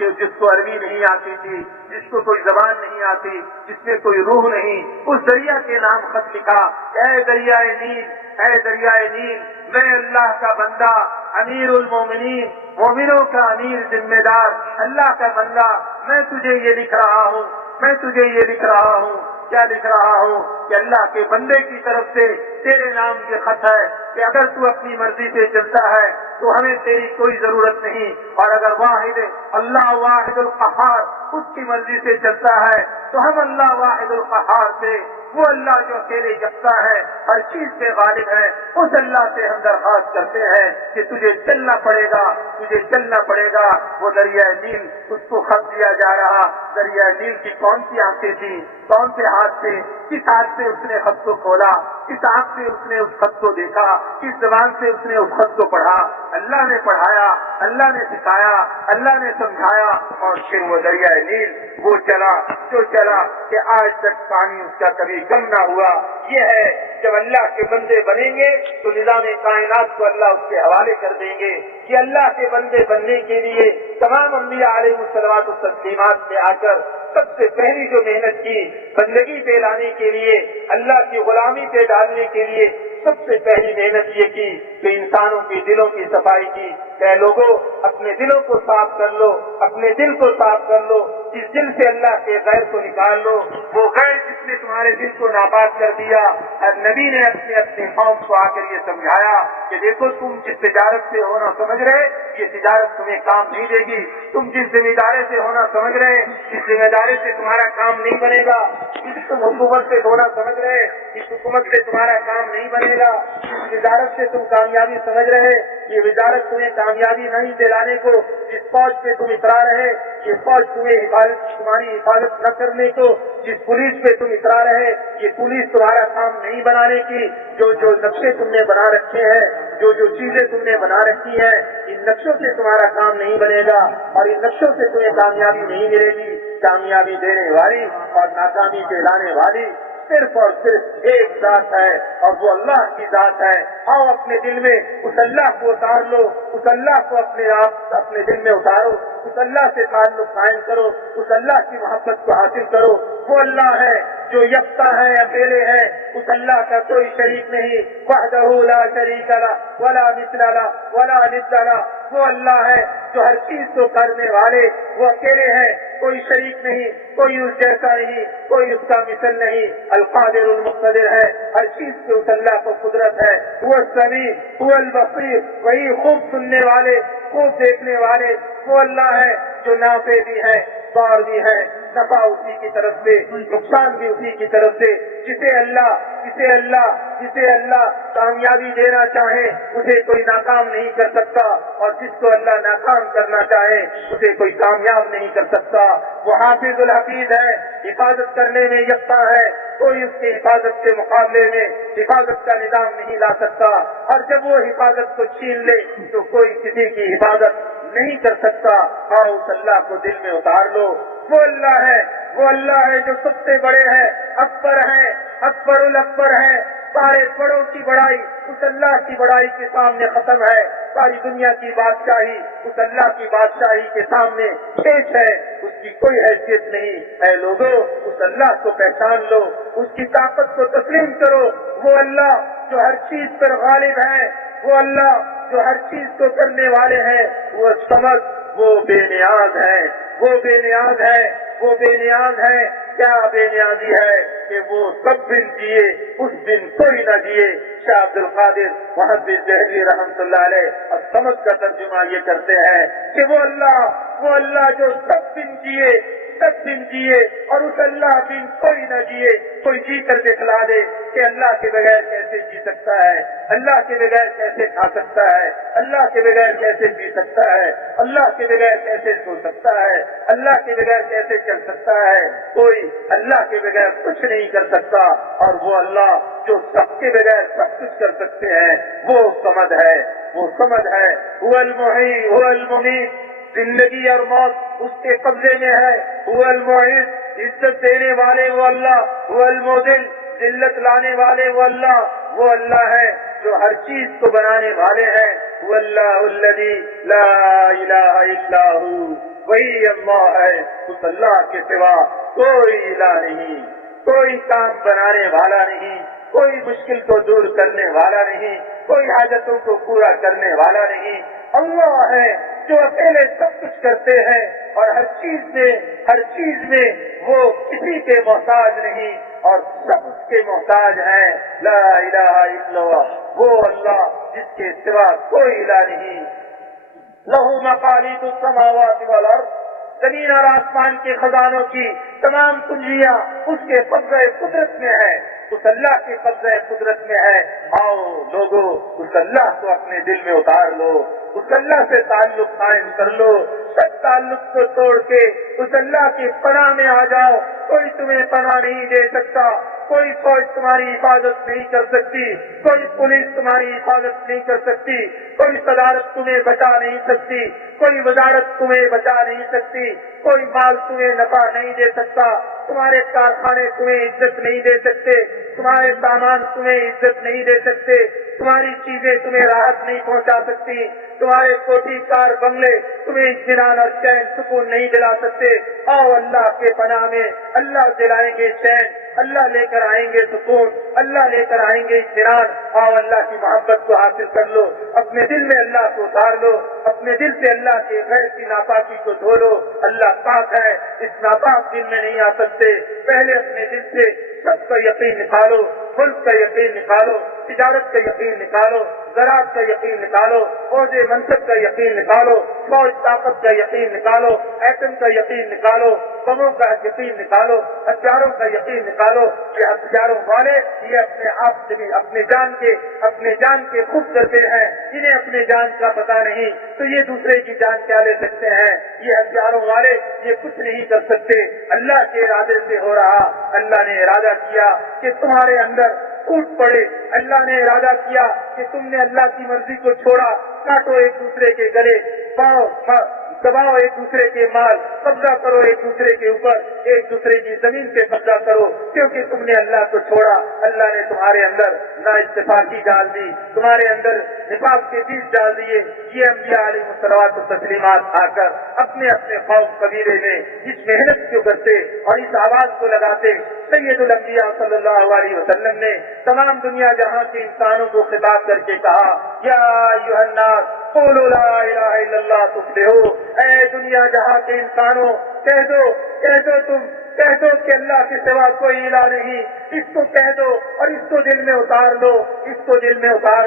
جس کو عربی نہیں آتی تھی، جس کو کوئی زبان نہیں آتی، جس میں کوئی روح نہیں، اس دریا کے نام خط لکھا، اے دریائے نیل، اے دریائے نیل، میں اللہ کا بندہ، امیر المومنین، مومنوں کا امیر، ذمہ دار، اللہ کا بندہ، میں تجھے یہ لکھ رہا ہوں، میں تجھے یہ لکھ رہا ہوں، کیا لکھ رہا ہوں کہ اللہ کے بندے کی طرف سے تیرے نام کے خط ہے کہ اگر تو اپنی مرضی سے چلتا ہے تو ہمیں تیری کوئی ضرورت نہیں، اور اگر اللہ واحد القہار اس کی مرضی سے چلتا ہے تو ہم اللہ واحد القہار سے، وہ اللہ جو اکیلے یکتا ہے، ہر چیز سے غالب ہے، اس اللہ سے ہم درخواست کرتے ہیں کہ تجھے چلنا پڑے گا، تجھے چلنا پڑے گا۔ وہ دریائے نیل، اس کو خط دیا جا رہا، دریائے نیل کی کون سی آنکھیں تھی، کون سے ہاتھ سے، کس ہاتھ سے اس نے خط کو کھولا، کس آنکھ سے اس نے اس خط کو دیکھا، کس زبان سے اس نے اس خط کو پڑھا، اللہ نے پڑھایا، اللہ نے سکھایا، اللہ نے سمجھایا، اور پھر وہ دریائے نیل وہ چلا جو چلا کہ آج تک پانی اس کا کبھی کم نہ ہوا۔ یہ ہے جب اللہ کے بندے بنیں گے تو نظام کائنات کو اللہ اس کے حوالے کر دیں گے کہ اللہ کے بندے بننے کے لیے تمام انبیاء علیہ الصلوات والتسلیمات میں آ کر سب سے پہلی جو محنت کی بندگی پہ لانے کے لیے، اللہ کی غلامی پہ ڈالنے کے لیے سب سے پہلی محنت یہ کی کہ انسانوں کے دلوں کی صفائی کی۔ کہ لوگوں اپنے دلوں کو صاف کر لو، اپنے دل کو صاف کر لو، جس دل سے اللہ کے غیر کو نکال لو، وہ غیر جس نے تمہارے دل کو ناپاک کر دیا۔ اور نبی نے اپنے قوم کو آ کر یہ سمجھایا کہ دیکھو تم جس تجارت سے ہونا سمجھ رہے یہ تجارت تمہیں کام نہیں دے گی، تم جس ذمہ داری سے ہونا سمجھ رہے اس ذمہ داری سے تمہارا کام نہیں بنے گا، جس تم حکومت سے ہونا سمجھ رہے اس حکومت سے تمہارا کام نہیں بنے گا، جس وزارت سے تم کامیابی سمجھ رہے یہ وزارت تمہیں کامیابی نہیں دلانے کو، جس فوج پہ تم اترا رہے یہ فوج تمہاری حفاظت نہ کرنے کو، جس پولیس پہ تم اترا رہے یہ پولیس تمہارا کام نہیں بنانے کی، جو نقشے تم نے بنا رکھے ہیں، جو چیزیں تم نے بنا رکھی ہیں، ان نقشوں سے تمہارا کام نہیں بنے گا، اور ان نقشوں سے تمہیں کامیابی نہیں ملے گی۔ کامیابی دینے والی اور ناکامی پہ لانے والی صرف اور صرف ایک ذات ہے، اور وہ اللہ کی ذات ہے۔ آؤ اپنے دل میں اس اللہ کو اتار لو، اس اللہ کو اپنے دل میں اتارو، اس اللہ سے تعلق قائم کرو، اس اللہ کی محبت کو حاصل کرو۔ وہ اللہ ہے جو یکتا ہے، اکیلے ہے، اس اللہ کا کوئی شریک نہیں، وحدہ لا شریک لہ ولا مثل لہ ولا ند لہ۔ وہ اللہ ہے جو ہر چیز کو کرنے والے، وہ اکیلے ہیں، کوئی شریک نہیں، کوئی اس جیسا نہیں، کوئی اس کا مثل نہیں، القادر المقتدر ہے، ہر چیز سے اس اللہ کو قدرت ہے۔ وہ السمیع، وہ البصیر، وہی خوب سننے والے، خوب دیکھنے والے، وہ اللہ ہے جو نافع بھی ہے، ضار بھی ہے، نفع اسی کی طرف سے، نقصان بھی اسی کی طرف سے۔ جسے اللہ کامیابی دینا چاہے اسے کوئی ناکام نہیں کر سکتا، اور جس کو اللہ ناکام کرنا چاہے اسے کوئی کامیاب نہیں کر سکتا۔ وہ حافظ الحفیظ ہے، حفاظت کرنے میں یکتا ہے، کوئی اس کی حفاظت کے مقابلے میں حفاظت کا نظام نہیں لا سکتا، اور جب وہ حفاظت کو چھین لے تو کوئی کسی کی حفاظت نہیں کر سکتا۔ آؤ اس اللہ کو دل میں اتار لو۔ وہ اللہ ہے جو سب سے بڑے ہے، اکبر ہے، اکبر الاکبر ہے، سارے بڑوں کی بڑائی اس اللہ کی بڑائی کے سامنے ختم ہے، ساری دنیا کی بادشاہی اس اللہ کی بادشاہی کے سامنے پیش ہے، اس کی کوئی حیثیت نہیں۔ اے لوگوں اس اللہ کو پہچان لو، اس کی طاقت کو تسلیم کرو۔ وہ اللہ جو ہر چیز پر غالب ہے، وہ اللہ جو ہر چیز کو کرنے والے ہیں، وہ سمجھ، وہ بے نیاز ہے، وہ بے نیاز ہے، وہ بے نیاز ہے۔ کیا بے نیازی ہے کہ وہ سب دن جیے، اس دن کوئی نہ جیے۔ شاہ عبد القادر محدث دہلوی رحمۃ اللہ علیہ الصمد کا ترجمہ یہ کرتے ہیں کہ وہ اللہ جو سب دن جیے، سب دن جیے اور اس اللہ بن کوئی نہ جیے. کوئی جی کر دکھلا دے کہ اللہ کے بغیر کیسے جی سکتا ہے, اللہ کے بغیر کیسے کھا سکتا ہے, اللہ کے بغیر کیسے پی سکتا ہے, اللہ کے بغیر کیسے سو سکتا ہے, اللہ کے بغیر کیسے چل سکتا ہے. کوئی اللہ کے بغیر کچھ نہیں کر سکتا, اور وہ اللہ جو سب کے بغیر سب کچھ کر سکتے ہیں وہ سمد ہے, وہ سمد ہے. هو المحیی هو المیت, زندگی اور موت اس کے قبضے میں ہے. هو المعز, عزت دینے والے وہ اللہ. هو المذل, ذلت لانے والے وہ اللہ. وہ اللہ ہے جو ہر چیز کو بنانے والے ہیں. هو اللہ الذی لا الہ الا هو, وہی اللہ ہے, اس اللہ کے سوا کوئی الہ نہیں, کوئی کام بنانے والا نہیں, کوئی مشکل کو دور کرنے والا نہیں, کوئی حاجتوں کو پورا کرنے والا نہیں. اللہ ہے جو اکیلے سب کچھ کرتے ہیں اور ہر چیز میں وہ کسی کے محتاج نہیں اور سب اس کے محتاج ہیں. لا الہ الا اللہ, وہ اللہ جس کے سوا کوئی الہ نہیں. لہو مقالید السماوات والارض, زمین اور آسمان کے خزانوں کی تمام کنجیاں اس کے قبضہ قدرت میں ہے, اس اللہ کے قبضہ قدرت میں ہے. آؤ لوگو اس اللہ کو اپنے دل میں اتار لو, اس اللہ سے تعلق قائم کر لو, سب تعلق کو توڑ کے اس اللہ کی پناہ میں آ جاؤ. کوئی تمہیں پناہ نہیں دے سکتا, کوئی فوج تمہاری حفاظت نہیں کر سکتی, کوئی پولیس تمہاری حفاظت نہیں کر سکتی, کوئی صدارت تمہیں بچا نہیں سکتی, کوئی وزارت تمہیں بچا نہیں سکتی, کوئی مال تمہیں نفع نہیں دے سکتا, تمہارے کارخانے تمہیں عزت نہیں دے سکتے, تمہارے سامان تمہیں عزت نہیں دے سکتے, تمہاری چیزیں تمہیں راحت نہیں پہنچا سکتی, تمہارے کوٹھی کار بنگلے تمہیں اطمینان اور چین سکون نہیں دلا سکتے. آؤ اللہ کے پناہ میں, اللہ دلائیں گے چین, اللہ لے کر آئیں گے سکون, اللہ لے کر آئیں گے اطمینان. آؤ اللہ کی محبت کو حاصل کر لو, اپنے دل میں اللہ کو اتار لو, اپنے دل سے اللہ کے غیر کی ناپاکی کو دھو لو. اللہ پاک ہے, اس ناپاک دل میں نہیں آ سکتے. پہلے اپنے دل سے سب کا یقین نکالو, ملک کا یقین نکالو, تجارت کا یقین نکالو, زراعت کا یقین نکالو, عہدے منصب کا یقین نکالو, فوج طاقت کا یقین نکالو, ایٹم کا یقین نکالو, بموں کا یقین نکالو, ہتھیاروں کا یقین نکالو. یہ ہتھیاروں والے یہ اپنے آپ سے بھی اپنے جان کے خود کرتے ہیں, انہیں اپنے جان کا پتہ نہیں تو یہ دوسرے کی جان کیا لے سکتے ہیں. یہ ہتھیاروں والے یہ کچھ نہیں کر سکتے, اللہ کے ارادے سے ہو رہا. اللہ نے ارادہ کیا کہ تمہارے اندر ٹوٹ پڑے, اللہ نے ارادہ کیا کہ تم نے اللہ کی مرضی کو چھوڑا, کاٹو ایک دوسرے کے گلے, پاؤ دباؤ ایک دوسرے کے مال, قبضہ کرو ایک دوسرے کے اوپر, ایک دوسرے کی زمین پہ قبضہ کرو, کیونکہ تم نے اللہ کو چھوڑا. اللہ نے تمہارے اندر نااتفاقی ڈال دی, تمہارے اندر نفاق کے بیج ڈال دیے. یہ انبیاء علیہ الصلوات والتسلیمات آ کر اپنے اپنے قوم قبیلے میں اس محنت کو کرتے اور اس آواز کو لگاتے. سید الانبیاء صلی اللہ علیہ وسلم نے تمام دنیا جہاں کے انسانوں کو خطاب کر کے کہا, یا ایھا الناس قولوا لا الہ الا اللہ تفلحوا. اے دنیا جہاں کے انسانوں, کہہ دو کہ اللہ کے سوا کوئی الہ نہیں. اس کو کہہ دو اور اس کو دل میں اتار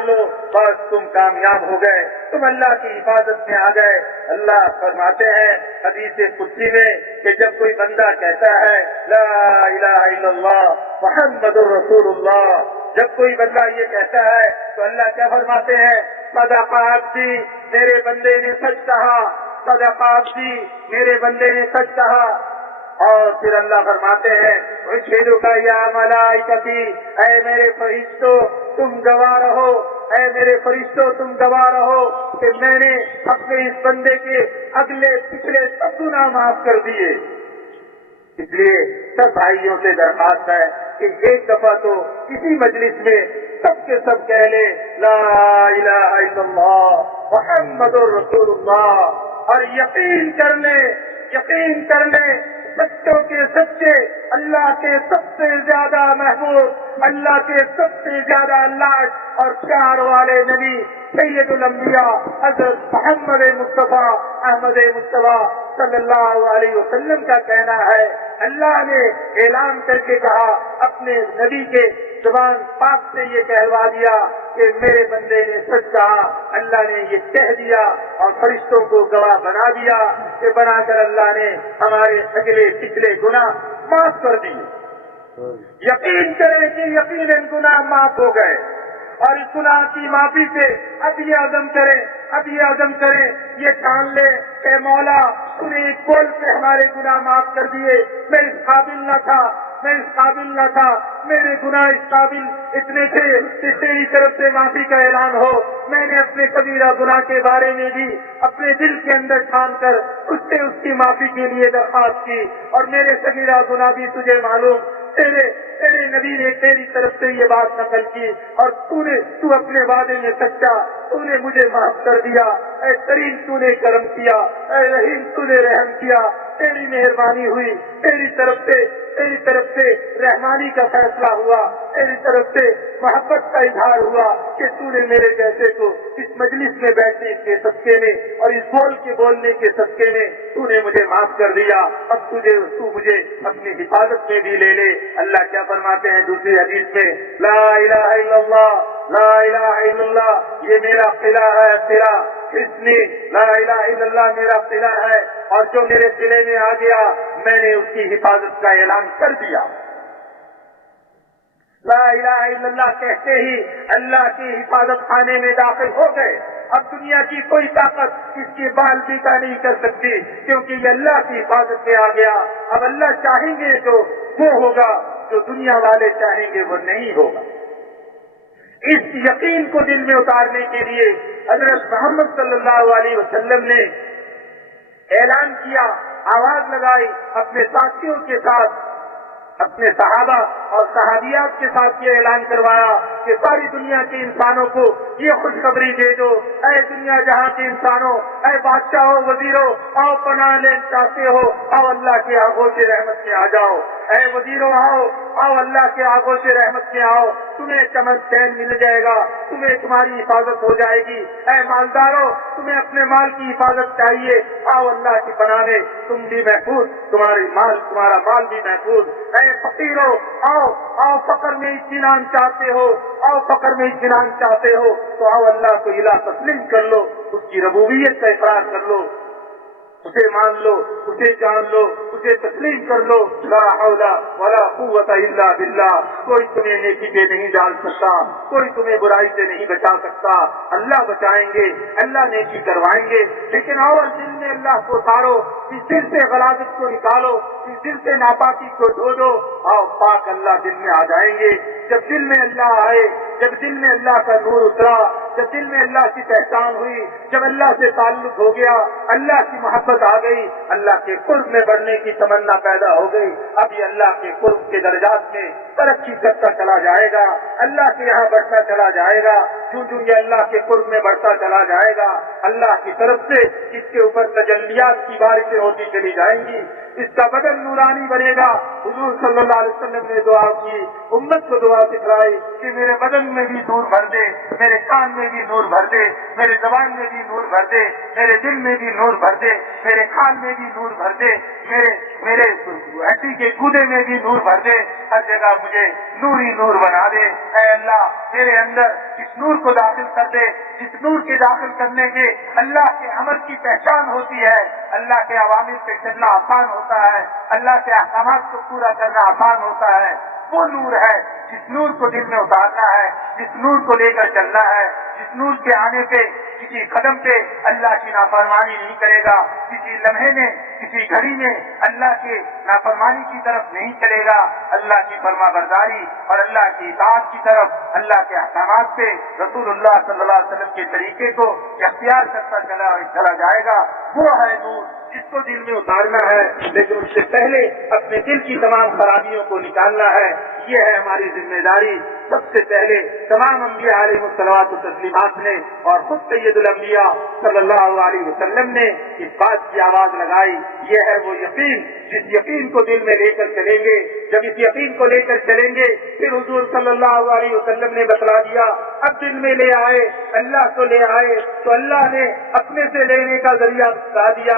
لو, بس تم کامیاب ہو گئے, تم اللہ کی حفاظت میں آ گئے. اللہ فرماتے ہیں حدیث قدسی میں کہ جب کوئی بندہ کہتا ہے لا الہ الا اللہ محمد الرسول اللہ, جب کوئی بندہ یہ کہتا ہے تو اللہ کیا فرماتے ہیں, صدق عبدی, میرے بندے نے سچ کہا, صدق عبدی, میرے بندے نے سچ کہا. اور پھر اللہ فرماتے ہیں اشہدک یا ملائکتی, اے میرے فرشتوں تم گواہ رہو, اے میرے فرشتوں تم گواہ رہو کہ میں نے اپنے اس بندے کے اگلے پچھلے سب گناہ معاف کر دیے. اس لیے سب بھائیوں سے درخواست ہے کہ ایک دفعہ تو کسی مجلس میں سب کے سب کہہ لے لا الہ الا اللہ محمد الرسول اللہ, اور یقین کر لیں سچوں کے سچے, اللہ کے سب سے زیادہ محبوب, اللہ کے سب سے زیادہ لاڈ اور پیار والے نبی سید الانبیاء حضرت محمد مصطفیٰ احمد مصطفیٰ صلی اللہ علیہ وسلم کا کہنا ہے, اللہ نے اعلان کر کے کہا اپنے نبی کے زبان پاک سے یہ کہلوا دیا کہ میرے بندے نے سچ کہا، اللہ نے یہ کہہ دیا اور فرشتوں کو گواہ بنا دیا کہ بنا کر اللہ نے ہمارے اگلے پچھلے گناہ معاف کر دیے۔ یقین کریں کہ یقیناً گناہ معاف ہو گئے، اور اس گناہ کی معافی سے اب یہ عزم کریں، یہ ٹھان لے کہ مولا تو نے ایک بول سے ہمارے گناہ معاف کر دیے، میں اس قابل نہ تھا، میرے گناہ اس قابل اتنے تھے کہ تیری طرف سے معافی کا اعلان ہو۔ میں نے اپنے کبیرہ گناہ کے بارے میں بھی اپنے دل کے اندر ٹھان کر اس سے اس کی معافی کے لیے درخواست کی، اور میرے صغیرہ گناہ بھی تجھے معلوم، تیرے نبی نے تیری طرف سے یہ بات نقل کی، اور تو اپنے وعدے میں سچا، تو نے مجھے معاف کر دیا۔ اے کریم تو نے کرم کیا، اے رحیم تو نے رحم کیا، تیری مہربانی ہوئی، تیری طرف سے رحمانی کا فیصلہ ہوا، تیری طرف سے محبت کا اظہار ہوا کہ تو نے میرے جیسے کو اس مجلس میں بیٹھنے کے صدقے میں اور اس بول کے بولنے کے صدقے میں تو نے مجھے معاف کر دیا۔ اب تو مجھے اپنی حفاظت میں بھی لے لے۔ اللہ کیا فرماتے ہیں دوسری حدیث میں، لا الہ الا اللہ، لا الہ الا اللہ، یہ میرا قلعہ ہے، قلعہ حصنی، لا الہ الا اللہ میرا قلعہ ہے، اور جو میرے قلعے میں آ گیا میں نے اس کی حفاظت کا اعلان کر دیا۔ لا الہ الا اللہ کہتے ہی اللہ کی حفاظت خانے میں داخل ہو گئے۔ اب دنیا کی کوئی طاقت اس کی بال بیکا نہیں کر سکتی، کیونکہ یہ اللہ کی حفاظت میں آ گیا۔ اب اللہ چاہیں گے تو وہ ہوگا، جو دنیا والے چاہیں گے وہ نہیں ہوگا۔ اس یقین کو دل میں اتارنے کے لیے حضرت محمد صلی اللہ علیہ وسلم نے اعلان کیا، آواز لگائی، اپنے ساتھیوں کے ساتھ، اپنے صحابہ اور صحابیات کے ساتھ یہ اعلان کروایا کہ ساری دنیا کے انسانوں کو یہ خوشخبری دے دو، اے دنیا جہاں کے انسانوں، اے بادشاہوں، وزیروں، آؤ پناہ لین چاہتے ہو، آؤ اللہ کے آغوش رحمت میں آ جاؤ۔ اے وزیروں آؤ اللہ کے آغوش رحمت میں آؤ، تمہیں چمن چین مل جائے گا، تمہیں تمہاری حفاظت ہو جائے گی۔ اے مالداروں، تمہیں اپنے مال کی حفاظت چاہیے، آؤ اللہ کی پناہ میں، تم بھی محفوظ، تمہارا مال بھی محفوظ۔ اے فقیروں آؤ فقر میں اطمینان چاہتے ہو تو آؤ اللہ کو الہ تسلیم کر لو، اس کی ربوبیت کا اقرار کر لو، اسے مان لو، اسے جان لو، اسے تسلیم کر لو۔ لا حول ولا قوت الا باللہ، کوئی تمہیں نیکی پہ نہیں ڈال سکتا، کوئی تمہیں برائی سے نہیں بچا سکتا، اللہ بچائیں گے، اللہ نیکی کروائیں گے۔ لیکن اور دل میں اللہ کو اتارو، اس دل سے غلاظت کو نکالو، اس دل سے ناپاکی کو دھو دو، آؤ پاک اللہ دل میں آ جائیں گے۔ جب دل میں اللہ آئے، جب دل میں اللہ کا نور اترا، جب دل میں اللہ کی پہچان ہوئی، جب اللہ سے تعلق ہو گیا، اللہ کی محبت آ گئی، اللہ کے قرب میں بڑھنے کی تمنا پیدا ہو گئی۔ اب یہ اللہ کے قرب کے درجات میں ترقی کرتا چلا جائے گا، اللہ کے یہاں بڑھتا چلا جائے گا۔ جو یہ اللہ کے قرب میں بڑھتا چلا جائے گا، اللہ کی طرف سے اس کے اوپر تجلیات کی بارشیں ہوتی چلی جائیں گی، اس کا بدن نورانی بنے گا۔ حضور صلی اللہ علیہ وسلم نے دعا کی، امت کو دعا سکھلائی کہ میرے بدن میں بھی نور بھر دے، میرے کان میں بھی نور بھر دے، میرے زبان میں بھی نور بھر دے، میرے دل میں بھی نور بھر دے، میرے کھال میں بھی نور بھر دے، میرے ہڈی کے گودے میں بھی نور بھر دے، ہر جگہ مجھے نوری نور بنا دے۔ اے اللہ میرے اندر اس نور کو داخل کر دے، جس نور کے داخل کرنے کے اللہ کے عمل کی پہچان ہوتی ہے، اللہ کے عوامر پہ چلنا آسان ہوتا ہے، اللہ کے احکامات کو پورا کرنا آسان ہوتا ہے۔ وہ نور ہے جس نور کو دل میں اتارنا ہے، جس نور کو لے کر چلنا ہے، جس نور کے آنے پہ کسی قدم پہ اللہ کی نافرمانی نہیں کرے گا، کسی لمحے میں کسی گھڑی میں اللہ کے نافرمانی کی طرف نہیں چلے گا، اللہ کی فرما برداری اور اللہ کی اطاعت کی طرف، اللہ کے احکامات سے رسول اللہ صلی اللہ علیہ وسلم کے طریقے کو اختیار کرتا چلا جائے گا۔ وہ ہے نور جس کو دل میں اتارنا ہے، لیکن اس سے پہلے اپنے دل کی تمام خرابیوں کو نکالنا ہے۔ یہ ہے ہماری ذمہ داری۔ سب سے پہلے تمام انبیاء علیہ الصلوات و تسلیمات نے اور خود سید الانبیاء صلی اللہ علیہ وسلم نے اس بات کی آواز لگائی، یہ ہے وہ یقین جس یقین کو دل میں لے کر چلیں گے۔ جب اس یقین کو لے کر چلیں گے پھر حضور صلی اللہ علیہ وسلم نے بتلا دیا، اب دل میں لے آئے، اللہ کو لے آئے تو اللہ نے اپنے سے لینے کا ذریعہ بتا دیا۔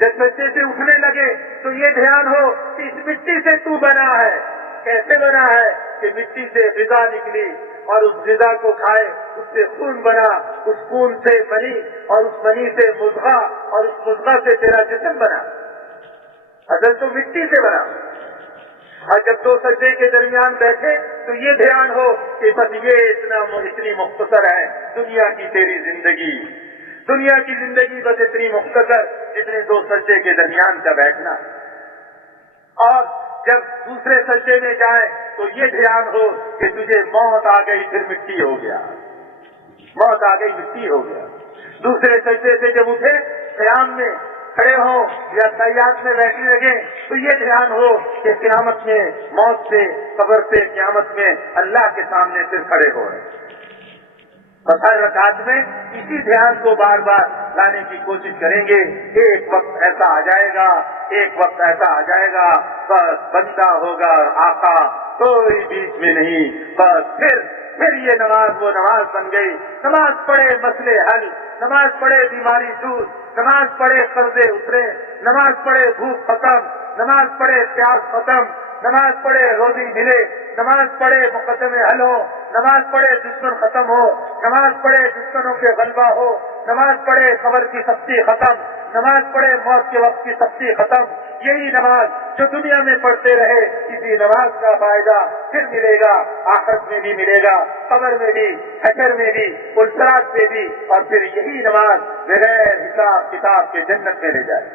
جب سجدے سے اٹھنے لگے تو یہ دھیان ہو کہ اس مٹی سے تو بنا ہے. کیسے بنا ہے کہ مٹی سے غذا نکلی اور اس غذا کو کھائے, اس سے خون بنا, اس خون سے منی اور اس منی سے مضغہ اور اس مضغہ سے تیرا جسم بنا. اصل تو مٹی سے بنا. اور جب دو سجدے کے درمیان بیٹھے تو یہ دھیان ہو کہ بس یہ اتنی مختصر ہے دنیا کی تیری زندگی. دنیا کی زندگی بس اتنی مختصر جتنے دو سجدے کے درمیان کا بیٹھنا. اور جب دوسرے سجدے میں جائے تو یہ دھیان ہو کہ تجھے موت آ گئی پھر مٹی ہو گیا. موت آ گئی مٹی ہو گیا. دوسرے سجدے سے جب اٹھے قیام میں کھڑے ہوں یا تیات میں بیٹھنے لگے تو یہ دھیان ہو کہ قیامت میں موت سے, قبر سے, قیامت میں اللہ کے سامنے پھر کھڑے ہو رہے. اور ہر رکعت میں اسی دھیان کو بار بار لانے کی کوشش کریں گے. ایک وقت ایسا آ جائے گا, ایک وقت ایسا آ جائے گا بس بندہ ہوگا آقا, کوئی بیچ میں نہیں. بس پھر یہ نماز وہ نماز بن گئی. نماز پڑھے مسئلے حل, نماز پڑھے بیماری دور, نماز پڑھے قرضے اترے, نماز پڑھے بھوک ختم, نماز پڑھے پیاس ختم, نماز پڑھے روزی ملے, نماز پڑھے مقدمے حل ہو, نماز پڑھے دشمن ختم ہو, نماز پڑھے دشمنوں کے غلبہ ہو, نماز پڑھے قبر کی سختی ختم, نماز پڑھے موت کے وقت کی سختی ختم. یہی نماز جو دنیا میں پڑھتے رہے اسی نماز کا فائدہ پھر ملے گا, آخرت میں بھی ملے گا, قبر میں بھی, حشر میں بھی, پلسرات میں بھی, اور پھر یہی نماز بغیر حساب کتاب کے جنت میں لے جائے.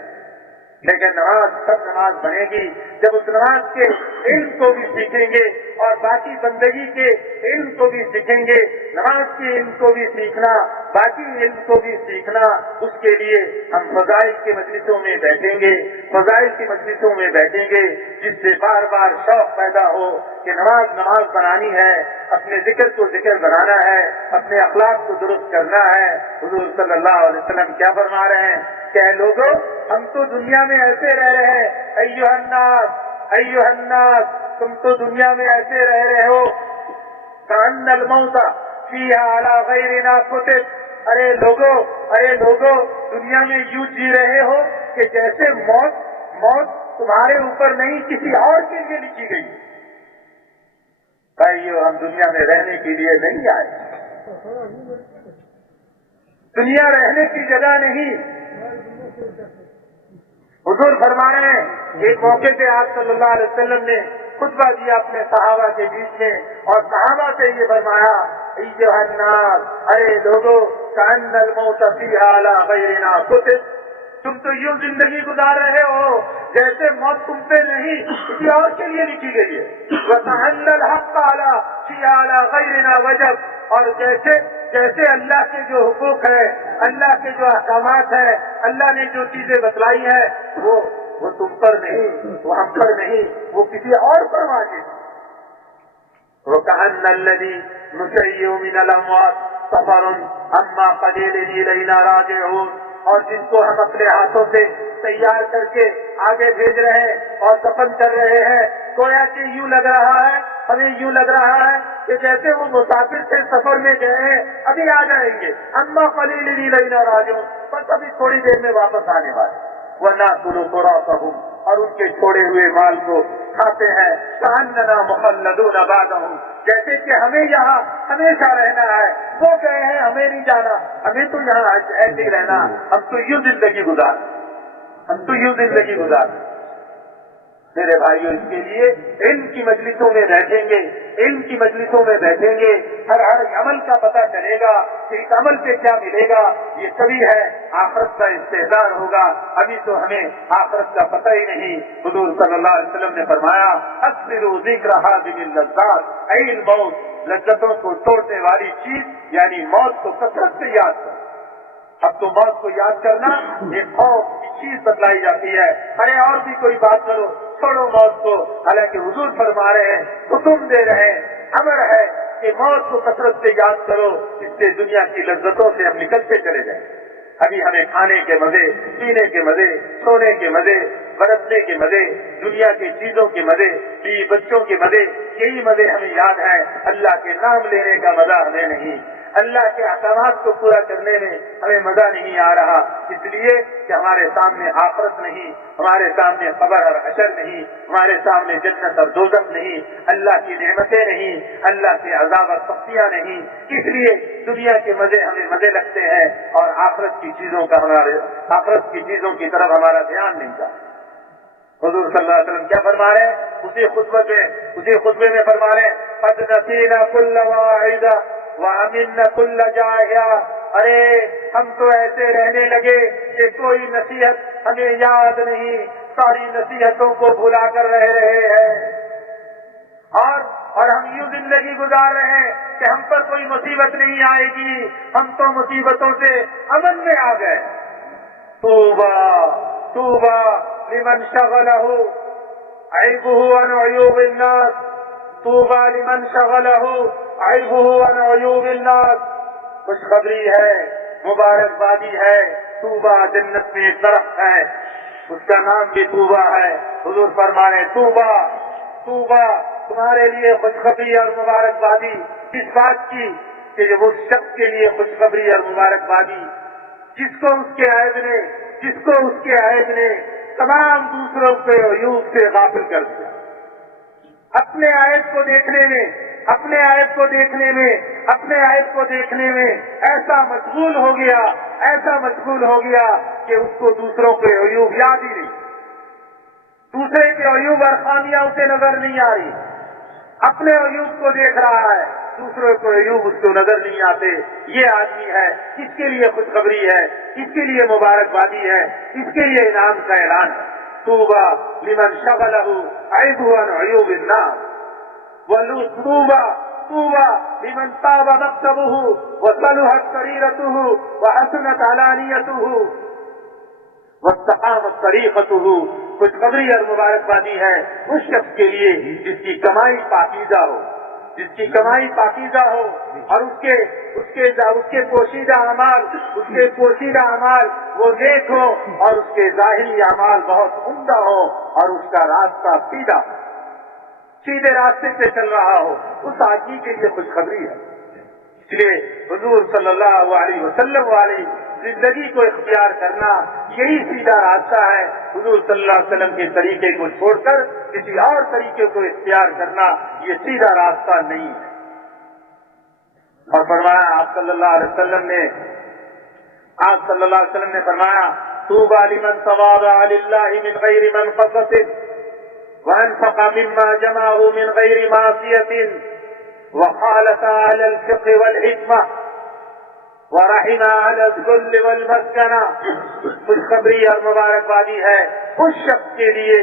لیکن نماز سب نماز بنے گی جب اس نماز کے علم کو بھی سیکھیں گے اور باقی بندگی کے علم کو بھی سیکھیں گے. نماز کے علم کو بھی سیکھنا, باقی علم کو بھی سیکھنا, اس کے لیے ہم فضائل کی مجلسوں میں بیٹھیں گے, فضائل کی مجلسوں میں بیٹھیں گے جس سے بار بار شوق پیدا ہو کہ نماز بنانی ہے, اپنے ذکر کو ذکر بنانا ہے, اپنے اخلاق کو درست کرنا ہے. حضور صلی اللہ علیہ وسلم کیا فرما رہے ہیں کہ اے لوگوں ہم تو دنیا میں ایسے رہ رہے ہیں, ایھا الناس تم تو دنیا میں ایسے رہ رہے ہو کأن الموت فیھا علی غیرنا کتب. ارے لوگوں دنیا میں یوں جی رہے ہو کہ جیسے موت تمہارے اوپر نہیں کسی اور کے لیے لکھی گئی. بھائیو ہم دنیا میں رہنے کے لیے نہیں آئے, دنیا رہنے کی جگہ نہیں. حضور فرما رہے ہیں ایک موقع پہ آپ صلی اللہ علیہ وسلم نے خطبہ دیا اپنے صحابہ کے بیچ میں, اور صحابہ سے یہ فرمایا ایھا الناس, ارے لوگوں کأن الموت فیھا علی غیرنا کتب. تم تو یوں زندگی گزار رہے ہو جیسے موت تم پہ نہیں کسی اور کے لیے لکھی گئی ہے. وَتَحَلَّ الْحَقَّ عَلَى غَيْرِنَا وَجَبْ. اور جیسے اللہ کے جو حقوق ہے, اللہ کے جو احکامات ہیں, اللہ نے جو چیزیں بتلائی ہیں وہ تم پر نہیں, وہ ہم پر نہیں, وہ کسی اور پر واجب. وَكَأَنَّ الَّذِي نُشَيِّعُ مِنَ الْأَمْوَاتِ سَفَرٌ عَمَّا قَلِيلٍ إِلَيْنَا رَاجِعُونَ. اور جن کو ہم اپنے ہاتھوں سے تیار کر کے آگے بھیج رہے ہیں اور دفن کر رہے ہیں, گویا کہ یوں لگ رہا ہے, ہمیں یوں لگ رہا ہے کہ جیسے وہ مسافر سے سفر میں گئے ہیں, ابھی آ جائیں گے. اما قلیل الینا راجعون, بس ابھی تھوڑی دیر میں واپس آنے والے. وَنَأْكُلُ تُرَاثَهُمْ, اور ان کے چھوڑے ہوئے مال کو کھاتے ہیں. كَأَنَّنَا مُخَلَّدُونَ بَعْدَهُمْ, جیسے کہ ہمیں یہاں ہمیشہ رہنا ہے, وہ گئے ہیں ہمیں نہیں جانا, ہمیں تو یہاں ایسے ہی رہنا, ہم تو یوں زندگی گزار. میرے بھائیوں اس کے لیے علم کی مجلسوں میں بیٹھیں گے, ہر عمل کا پتہ چلے گا کہ اس عمل سے کیا ملے گا. یہ سبھی ہے آخرت کا استحضار ہوگا. ابھی تو ہمیں آخرت کا پتہ ہی نہیں. حضور صلی اللہ علیہ وسلم نے فرمایا اکثروا ذکر هذه اللذات, اے الموت, لذتوں کو توڑنے والی چیز یعنی موت کو کثرت سے یاد کرو. اب تو موت کو یاد کرنا ایک خوف کی چیز بتلائی جاتی ہے. ارے اور بھی کوئی بات کرو, چھوڑو موت کو. حالانکہ حضور فرما رہے ہیں, حکم دے رہے ہیں, امر ہے کہ موت کو کثرت سے یاد کرو, اس سے دنیا کی لذتوں سے ہم نکلتے چلے جائیں. ابھی ہمیں کھانے کے مزے, پینے کے مزے, سونے کے مزے, برتنے کے مزے, دنیا کی چیزوں کے مزے, بچوں کے مزے, یہی مزے ہمیں یاد ہیں. اللہ کے نام لینے کا مزہ ہمیں نہیں, اللہ کے احکامات کو پورا کرنے میں ہمیں مزہ نہیں آ رہا، اس لیے کہ ہمارے سامنے آخرت نہیں، ہمارے سامنے قبر اور حشر نہیں، ہمارے سامنے جنت اور دوزخ نہیں، اللہ کی نعمتیں نہیں، اللہ کے عذاب اور سختیاں نہیں، اس لیے دنیا کے مزے ہمیں مزے لگتے ہیں اور آخرت کی چیزوں کی طرف ہمارا دھیان نہیں جاتا۔ حضور صلی اللہ علیہ وسلم کیا فرما رہے ہیں؟ اسی خطبے میں فرما رہے ہیں قد نسینا کل واعظہ وامنا کل جاہیہ، ارے ہم تو ایسے رہنے لگے کہ کوئی نصیحت ہمیں یاد نہیں، ساری نصیحتوں کو بھلا کر رہے ہیں، اور ہم یوں زندگی گزار رہے ہیں کہ ہم پر کوئی مصیبت نہیں آئے گی، ہم تو مصیبتوں سے امن میں آ گئے۔ توبہ لمن شغلہ عیبہ عن عیوب الناس، طوبى لمن شغله عیبہ عن عیوب الناس، خوشخبری ہے، مبارکبادی ہے، طوبہ جنت میں ایک درخت ہے، اس کا نام بھی طوبہ ہے۔ حضور فرما رہے طوبہ تمہارے لیے خوشخبری اور مبارکبادی، اس بات کی کہ اس شخص کے لیے خوشخبری اور مبارکبادی جس کو اس کے عیب نے تمام دوسروں کے عیوب سے غافل کر دیا، اپنے عیب کو دیکھنے میں ایسا مشغول ہو گیا کہ اس کو دوسروں کے عیوب یاد ہی نہیں، دوسرے کے عیوب اور خامیاں اسے نظر نہیں آ رہی، اپنے عیوب کو دیکھ رہا ہے، دوسروں کو عیوب اس کو نظر نہیں آتے۔ یہ آدمی ہے، اس کے لیے خوشخبری ہے، اس کے لیے مبارکبادی ہے، اس کے لیے انعام کا اعلان ہے۔ طوبى لمن شغلہ عیبہ عن عیوب الناس، طوبى لمن طاب مكتبہ وصلحت سریرتہ وحسنت علانیتہ واستقامت طریقتہ، خوشخبری اور مبارکبادی ہے اس شخص کے لیے جس کی کمائی پاکیزہ ہو اور اس کے پوشیدہ اعمال وہ نیک ہو اور اس کے ظاہری اعمال بہت عمدہ ہو اور اس کا راستہ سیدھے راستے سے چل رہا ہو، اس آدمی کے لیے خوشخبری ہے۔ اس لیے حضور صلی اللہ علیہ وسلم والی زندگی کو اختیار کرنا یہی سیدھا راستہ ہے، حضور صلی اللہ علیہ وسلم کے طریقے کو چھوڑ کر کسی اور طریقے کو اختیار کرنا یہ سیدھا راستہ نہیں ہے۔ اور فرمایا آپ صلی اللہ علیہ وسلم نے فرمایا طوبى لمن تواضع للہ من غیر منقصۃ وانفق مما جمعه من غیر معصیۃ وخالف على الفقه والحکمہ ورحم على الذل والمسکنہ، خوشخبری اور مبارکبادی ہے اس شخص کے لیے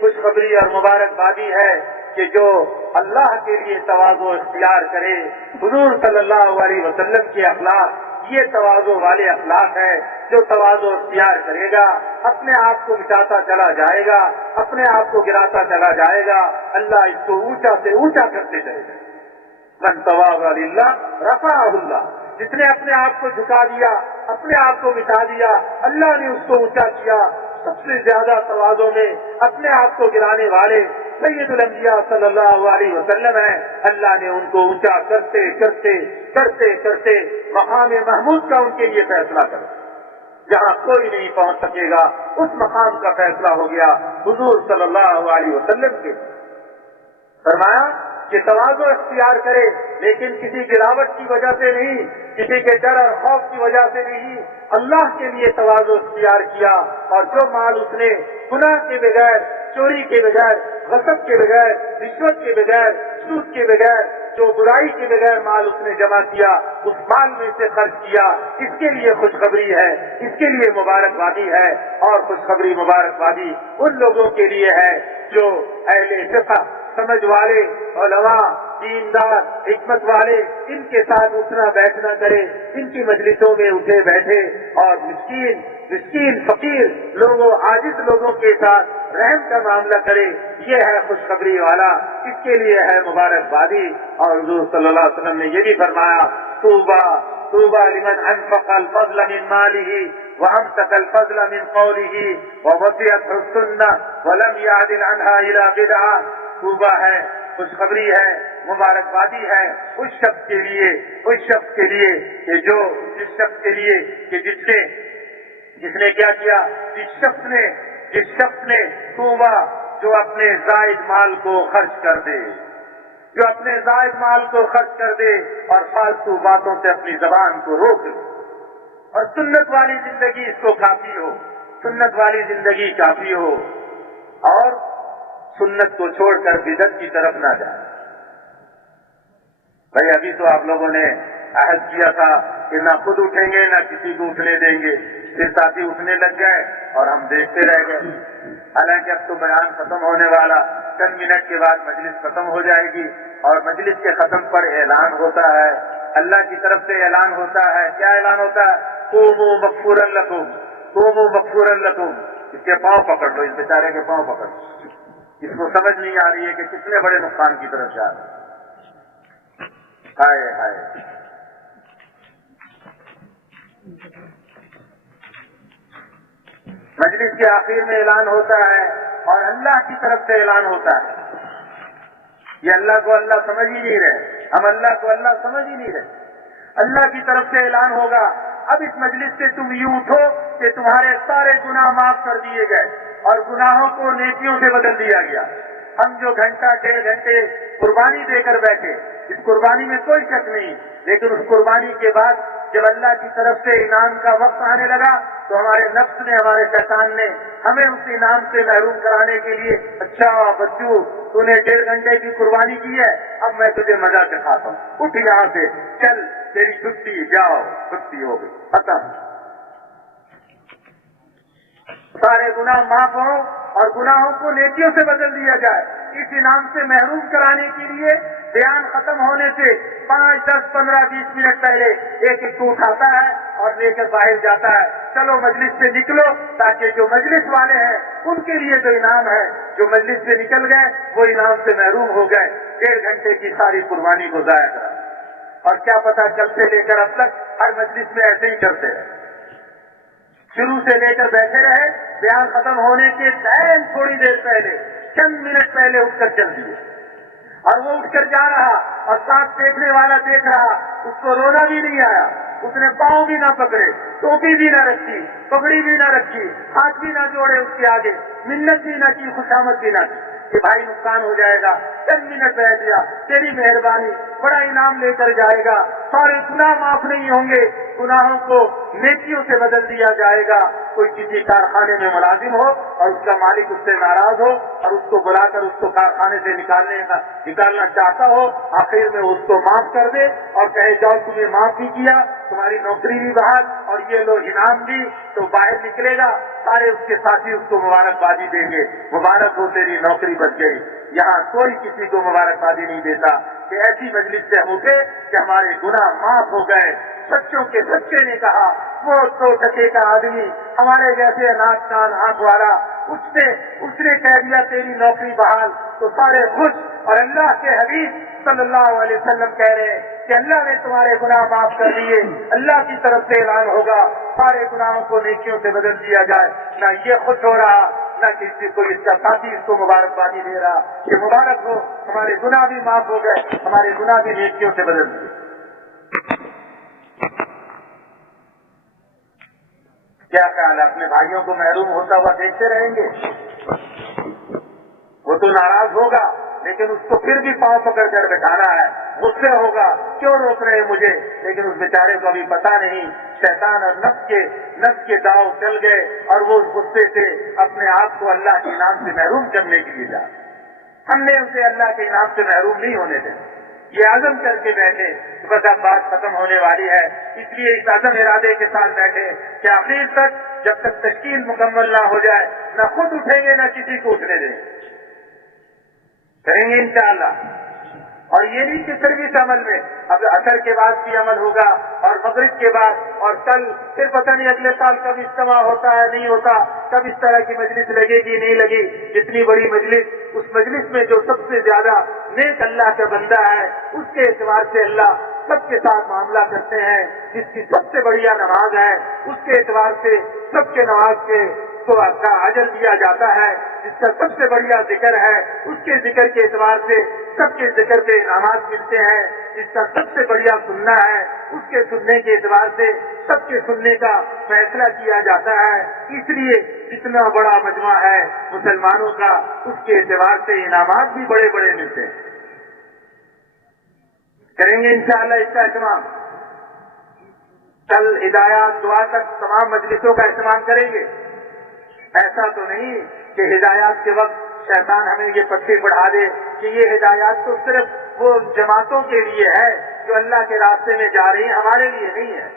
خوشخبری اور مبارکبادی ہے کہ جو اللہ کے لیے تواضع اختیار کرے۔ حضور صلی اللہ علیہ وسلم کے اخلاق یہ تواضع والے اخلاق ہے، جو تواضع اختیار کرے گا اپنے آپ کو مٹاتا چلا جائے گا، اپنے آپ کو گراتا چلا جائے گا، اللہ اس کو اونچا سے اونچا کرتے چلے گا۔ من تواضع للہ رفعہ اللہ، جس نے اپنے آپ کو جھکا دیا، اپنے آپ کو مٹا دیا، اللہ نے اس کو اونچا کیا۔ سب سے زیادہ تواضع میں اپنے آپ کو گرانے والے سید الانبیاء صلی اللہ علیہ وسلم ہیں، اللہ نے ان کو اونچا کرتے کرتے مقام محمود کا ان کے لیے فیصلہ کر جہاں کوئی نہیں پہنچ سکے گا، اس مقام کا فیصلہ ہو گیا حضور صلی اللہ علیہ وسلم کے۔ فرمایا کہ تواضع اختیار کرے لیکن کسی گراوٹ کی وجہ سے نہیں، کسی کے ڈر اور خوف کی وجہ سے نہیں، اللہ کے لیے تواضع اختیار کیا، اور جو مال اس نے گناہ کے بغیر، چوری کے بغیر، غصب کے بغیر، رشوت کے بغیر، سود کے بغیر، جو برائی کے بغیر مال اس نے جمع کیا، اس مال میں سے خرچ کیا، اس کے لیے خوشخبری ہے، اس کے لیے مبارکبادی ہے۔ اور خوشخبری مبارکبادی ان لوگوں کے لیے ہے جو اہل فقہ، سمجھ والے، علماء، دیندار، حکمت والے، ان کے ساتھ اٹھنا بیٹھنا کرے، ان کی مجلسوں میں اٹھے بیٹھے اور مسکین فقیر لوگوں، عاجز لوگوں کے ساتھ رحم کا معاملہ کرے، یہ ہے خوشخبری والا، اس کے لیے ہے مبارکبادی۔ اور حضور صلی اللہ علیہ وسلم نے یہ بھی فرمایا طوبى لمن انفق الفضل من ماله وامسك الفضل من قوله ووسعته السنة ولم يعدل عنها الى بدعة، طوبى ہے خوشخبری ہے، مبارکبادی ہے اس شخص کے لیے کہ جس شخص کے لیے کہ جس نے کیا کیا، جس شخص نے توبہ جو اپنے زائد مال کو خرچ کر دے، اور فالتو باتوں سے اپنی زبان کو روک لے، اور سنت والی زندگی اس کو کافی ہو، سنت والی زندگی کافی ہو، اور سنت کو چھوڑ کر بدعت کی طرف نہ جائے۔ بھائی ابھی تو آپ لوگوں نے عہد کیا تھا کہ نہ خود اٹھیں گے نہ کسی کو اٹھنے دیں گے، پھر ساتھی اٹھنے لگ گئے اور ہم دیکھتے رہ گئے۔ حالانکہ اب تو بیان ختم ہونے والا، چند منٹ کے بعد مجلس ختم ہو جائے گی، اور مجلس کے ختم پر اعلان ہوتا ہے، اللہ کی طرف سے اعلان ہوتا ہے۔ کیا اعلان ہوتا ہے؟ قوموا مغفورا لکم، قوموا مغفورا لکم۔ اس کے پاؤں پکڑ لو، اس بیچارے کے پاؤں پکڑ لو۔ اس کو سمجھ نہیں آ رہی ہے کہ کتنے بڑے نقصان کی طرف جا رہے ہیں۔ ہائے ہائے، مجلس کے آخر میں اعلان ہوتا ہے اور اللہ کی طرف سے اعلان ہوتا ہے۔ یہ اللہ کو اللہ سمجھ ہی نہیں رہے، ہم اللہ کو اللہ سمجھ ہی نہیں رہے۔ اللہ کی طرف سے اعلان ہوگا، اب اس مجلس سے تم یوں اٹھو کہ تمہارے سارے گناہ معاف کر دیے گئے اور گناہوں کو نیکیوں سے بدل دیا گیا۔ ہم جو گھنٹہ 1.5 گھنٹے قربانی دے کر بیٹھے، اس قربانی میں کوئی شک نہیں، لیکن اس قربانی کے بعد جب اللہ کی طرف سے انعام کا وقت آنے لگا تو ہمارے نفس نے، ہمارے شیطان نے ہمیں اس انعام سے محروم کرانے کے لیے، اچھا بچو تو نے 1.5 گھنٹے کی قربانی کی ہے، اب میں تجھے مزہ دکھاتا ہوں، اٹھ یہاں سے، چل تیری چھٹی، جاؤ، چھٹی ہو گئی، ختم۔ سارے گناہ معاف ہوں اور گناہوں کو نیکیوں سے بدل دیا جائے۔ اس انعام سے محروم کرانے کے لیے بیان ختم ہونے سے 5, 10, 15, 20 منٹ پہلے ایک کو اٹھاتا ہے اور لے کر باہر جاتا ہے، چلو مجلس سے نکلو، تاکہ جو مجلس والے ہیں ان کے لیے جو انعام ہے، جو مجلس سے نکل گئے وہ انعام سے محروم ہو گئے، 1.5 گھنٹے کی ساری قربانی کو ضائع کرا۔ اور کیا پتا کل سے لے کر اب تک ہر مجلس میں ایسے ہی کرتے رہے، شروع سے لے کر بیٹھے رہے، بیان ختم ہونے کے تھوڑی دیر پہلے، چند منٹ پہلے اٹھ کر چل دیے، اور وہ اٹھ کر جا رہا اور ساتھ دیکھنے والا دیکھ رہا، اس کو رونا بھی نہیں آیا، اس نے پاؤں بھی نہ پکڑے، ٹوپی بھی نہ رکھی، پگڑی بھی نہ رکھی، ہاتھ بھی نہ جوڑے اس کے آگے، منت بھی نہ کی، خوشامد بھی نہ کی کہ بھائی نقصان ہو جائے گا، چند منٹ رہ گیا، تیری مہربانی، بڑا انعام لے کر جائے گا، سارے گناہ معاف نہیں ہوں گے، گناہوں کو نیکیوں سے بدل دیا جائے گا۔ کوئی کسی کارخانے میں ملازم ہو اور اس کا مالک اس سے ناراض ہو اور اس کو بلا کر اس کو کارخانے سے نکالنا چاہتا ہو، آخر میں اس کو معاف کر دے اور کہے جاؤ تمہیں معاف بھی کیا، تمہاری نوکری بھی بحال اور یہ لو انعام بھی، تو باہر نکلے گا، سارے اس کے ساتھی اس کو مبارکبادی دیں گے، مبارک ہو تیری نوکری بچ گئی۔ یہاں کوئی کسی کو مبارکبادی نہیں دیتا کہ ایسی مجلس سے ہم اٹھے کہ ہمارے گناہ معاف ہو گئے۔ سچوں کے سچے نے کہا، وہ 2 ٹکے کا آدمی ہمارے جیسے ناک کان آنکھ والا، اس نے کہہ دیا تیری نوکری بحال، تو سارے خوش، اور اللہ کے حبیب صلی اللہ علیہ وسلم کہہ رہے ہیں کہ اللہ نے تمہارے گناہ معاف کر دیے، اللہ کی طرف سے اعلان ہوگا سارے گناہوں کو نیکیوں سے بدل دیا جائے۔ نہ یہ خوش ہو رہا، نہ کسی کو اس کا ساتھی اس کو مبارکبادی دے رہا کہ مبارک ہو، ہمارے گناہ بھی معاف ہو گئے، ہمارے گناہ بھی نیکیوں سے بدل دیے۔ کیا خیال ہے، اپنے بھائیوں کو محروم ہوتا ہوا دیکھتے رہیں گے؟ وہ تو ناراض ہوگا، لیکن اس کو پھر بھی پاؤں پکڑ کر بٹھانا ہے، غصے ہوگا کیوں روک رہے مجھے، لیکن اس بیچارے کو ابھی پتا نہیں، شیطان اور نفس کے داؤ چل گئے اور وہ اس غصے سے اپنے آپ کو اللہ کے انعام سے محروم کرنے کے لیے جا۔ ہم نے اسے اللہ کے انعام سے محروم نہیں ہونے دینا، یہ عزم کر کے بیٹھے بس اب بات ختم ہونے والی ہے، اس لیے اس عزم ارادے کے ساتھ بیٹھے کہ آخر تک جب تک تشکیل مکمل نہ ہو جائے نہ خود اٹھیں گے نہ کسی کو اٹھنے دیں گے، کریں گے انشاءاللہ۔ اور یہ نہیں کہ صرف اس عمل میں، اب عصر کے بعد بھی عمل ہوگا اور مغرب کے بعد، اور کل پھر پتہ نہیں اگلے سال کب اجتماع ہوتا ہے نہیں ہوتا، کب اس طرح کی مجلس لگے گی نہیں لگی۔ جتنی بڑی مجلس، اس مجلس میں جو سب سے زیادہ نیک اللہ کا بندہ ہے، اس کے اعتبار سے اللہ سب کے ساتھ معاملہ کرتے ہیں۔ جس کی سب سے بڑھیا نماز ہے، اس کے اعتبار سے سب کے نماز کے کا اجر دیا جاتا ہے۔ جس کا سب سے بڑھیا ذکر ہے، اس کے ذکر کے اعتبار سے سب کے ذکر پہ انعامات ملتے ہیں، جس کا سب سے بڑھیا سننا ہے، اس کے سننے کے اعتبار سے سب کے سننے کا فیصلہ کیا جاتا ہے۔ اس لیے اتنا بڑا مجمع ہے مسلمانوں کا، اس کے اعتبار سے انعامات بھی بڑے بڑے ملتے ہیں۔ کریں گے انشاءاللہ اس کا اہتمام، کل ہدایات دعا تک تمام مجلسوں کا اہتمام کریں گے۔ ایسا تو نہیں کہ ہدایات کے وقت شیطان ہمیں یہ پٹے پڑھا دے کہ یہ ہدایات تو صرف وہ جماعتوں کے لیے ہے جو اللہ کے راستے میں جا رہی ہیں، ہمارے لیے نہیں ہے۔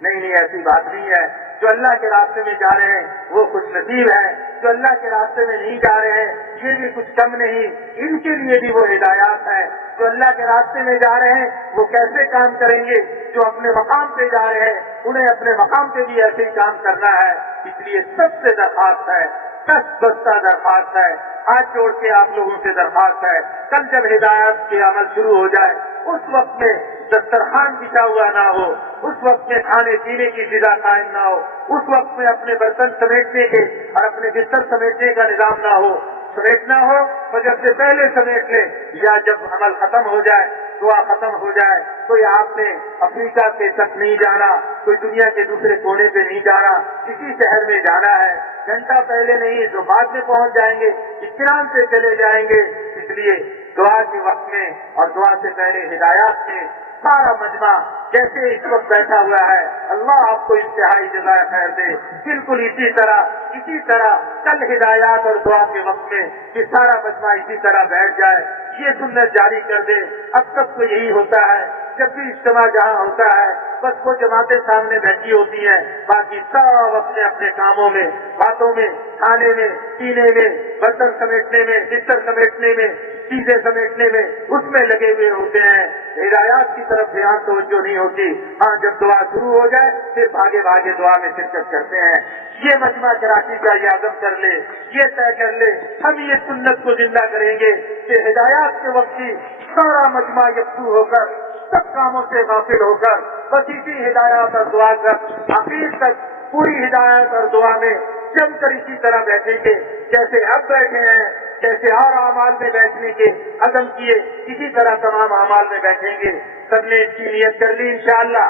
نہیں، ایسی بات نہیں ہے۔ جو اللہ کے راستے میں جا رہے ہیں وہ خوش نصیب ہے، جو اللہ کے راستے میں نہیں جا رہے ہیں یہ بھی کچھ کم نہیں، ان کے لیے بھی وہ ہدایات ہے۔ جو اللہ کے راستے میں جا رہے ہیں وہ کیسے کام کریں گے، جو اپنے مقام پہ جا رہے ہیں انہیں اپنے مقام پہ بھی ایسے ہی کام کرنا ہے۔ اس لیے سب سے درخواست ہے، بستہ درخواست ہے، ہاتھ جوڑ کے آپ لوگوں سے درخواست ہے، کل جب ہدایات کے عمل شروع ہو جائے اس وقت میں دسترخوان بچھا ہوا نہ ہو، اس وقت میں کھانے پینے کی فضا قائم نہ ہو، اس وقت میں اپنے برتن سمیٹنے کے اور اپنے بستر سمیٹنے کا نظام نہ ہو۔ سمیٹنا ہو فجر سے پہلے سمیٹ لے، یا جب عمل ختم ہو جائے، دعا ختم ہو جائے، کوئی آپ نے افریقہ کے تک نہیں جانا، کوئی دنیا کے دوسرے کونے پہ نہیں جانا، کسی شہر میں جانا ہے، گھنٹہ پہلے نہیں جو بعد میں پہنچ جائیں گے، اطمینان سے چلے جائیں گے۔ اس لیے دعا کے وقت میں اور دعا سے پہلے ہدایات میں سارا مجمع جیسے اس وقت بیٹھا ہوا ہے، اللہ آپ کو انتہائی جزائے خیر دے۔ بالکل اسی طرح کل ہدایات اور دعا کے وقت میں کہ سارا مجمع اسی طرح بیٹھ جائے، یہ سنت جاری کر دے۔ اب تک تو یہی ہوتا ہے، جب بھی اجتماع جہاں ہوتا ہے بس وہ جماعتیں سامنے بیٹھی ہوتی ہیں، باقی سب اپنے اپنے کاموں میں، باتوں میں، کھانے میں، پینے میں، برتن سمیٹنے میں، بستر سمیٹنے میں، چیزیں سمیٹنے میں، اس میں لگے ہوئے ہوتے ہیں، ہدایات کی طرف دھیان توجہ نہیں ہوتی۔ ہاں جب دعا شروع ہو جائے پھر بھاگے بھاگے دعا میں شرکت کرتے ہیں۔ یہ مجمع کراچی کا یہ عزم کر لے، یہ طے کر لے، ہم یہ سنت کو زندہ کریں گے کہ ہدایات کے وقت ہی سارا مجمع یکسو ہو کر، سب کاموں سے غافل ہو کر، بس اسی ہدایات اور دعا کر آخر تک پوری ہدایت اور دعا میں جم کر اسی طرح بیٹھیں گے جیسے اب بیٹھے ہیں، جیسے اور اعمال میں بیٹھنے کے عزم کیے اسی طرح تمام اعمال میں بیٹھیں گے۔ سب نے اس کی نیت کر لی انشاءاللہ،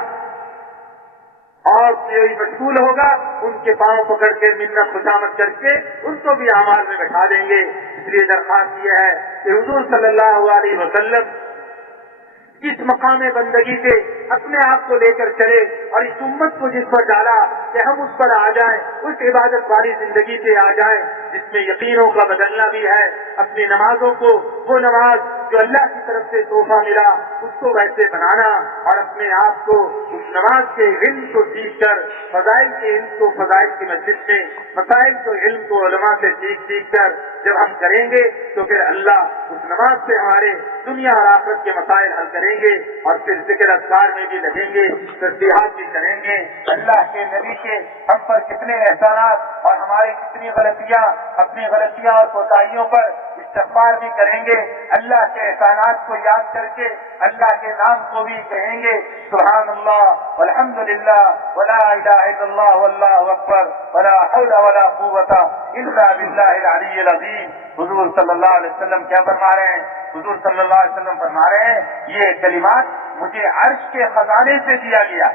اور کوئی مشغول ہوگا ان کے پاؤں پکڑ کے منت خوشامد کر کے ان کو بھی اعمال میں بیٹھا دیں گے۔ اس لیے درخواست یہ ہے کہ حضور صلی اللہ علیہ وسلم اس مقام بندگی سے اپنے آپ کو لے کر چلے اور اس امت کو جس پر ڈالا کہ ہم اس پر آ جائیں، اس عبادت والی زندگی سے آ جائیں جس میں یقینوں کا بدلنا بھی ہے، اپنی نمازوں کو وہ نماز جو اللہ کی طرف سے تحفہ ملا اس کو ویسے بنانا، اور اپنے آپ کو اس نماز کے علم کو سیکھ کر فضائل کے علم کو فضائل کی مسجد میں، مسائل کو علم کو علماء سے سیکھ کر جب ہم کریں گے تو پھر اللہ اس نماز سے ہمارے دنیا اور آخرت کے مسائل حل کریں گے، اور پھر ذکر اذکار میں بھی لگیں گے، تسبیحات بھی کریں گے۔ اللہ کے نبی کے ہم پر کتنے احسانات اور ہماری کتنی غلطیاں، اپنی غلطیاں اور کوتاہیوں پر استغفار بھی کریں گے، اللہ کے احسانات کو یاد کر کے اللہ کے نام کو بھی کہیں گے، سبحان اللہ والحمد للہ ولا الہ الا اللہ واللہ اکبر ولا حول ولا قوت الا باللہ العلی العظیم۔ حضور صلی اللہ علیہ وسلم کیا فرما رہے ہیں؟ حضور صلی اللہ علیہ وسلم فرما رہے ہیں یہ کلمات مجھے عرش کے خزانے سے دیا گیا،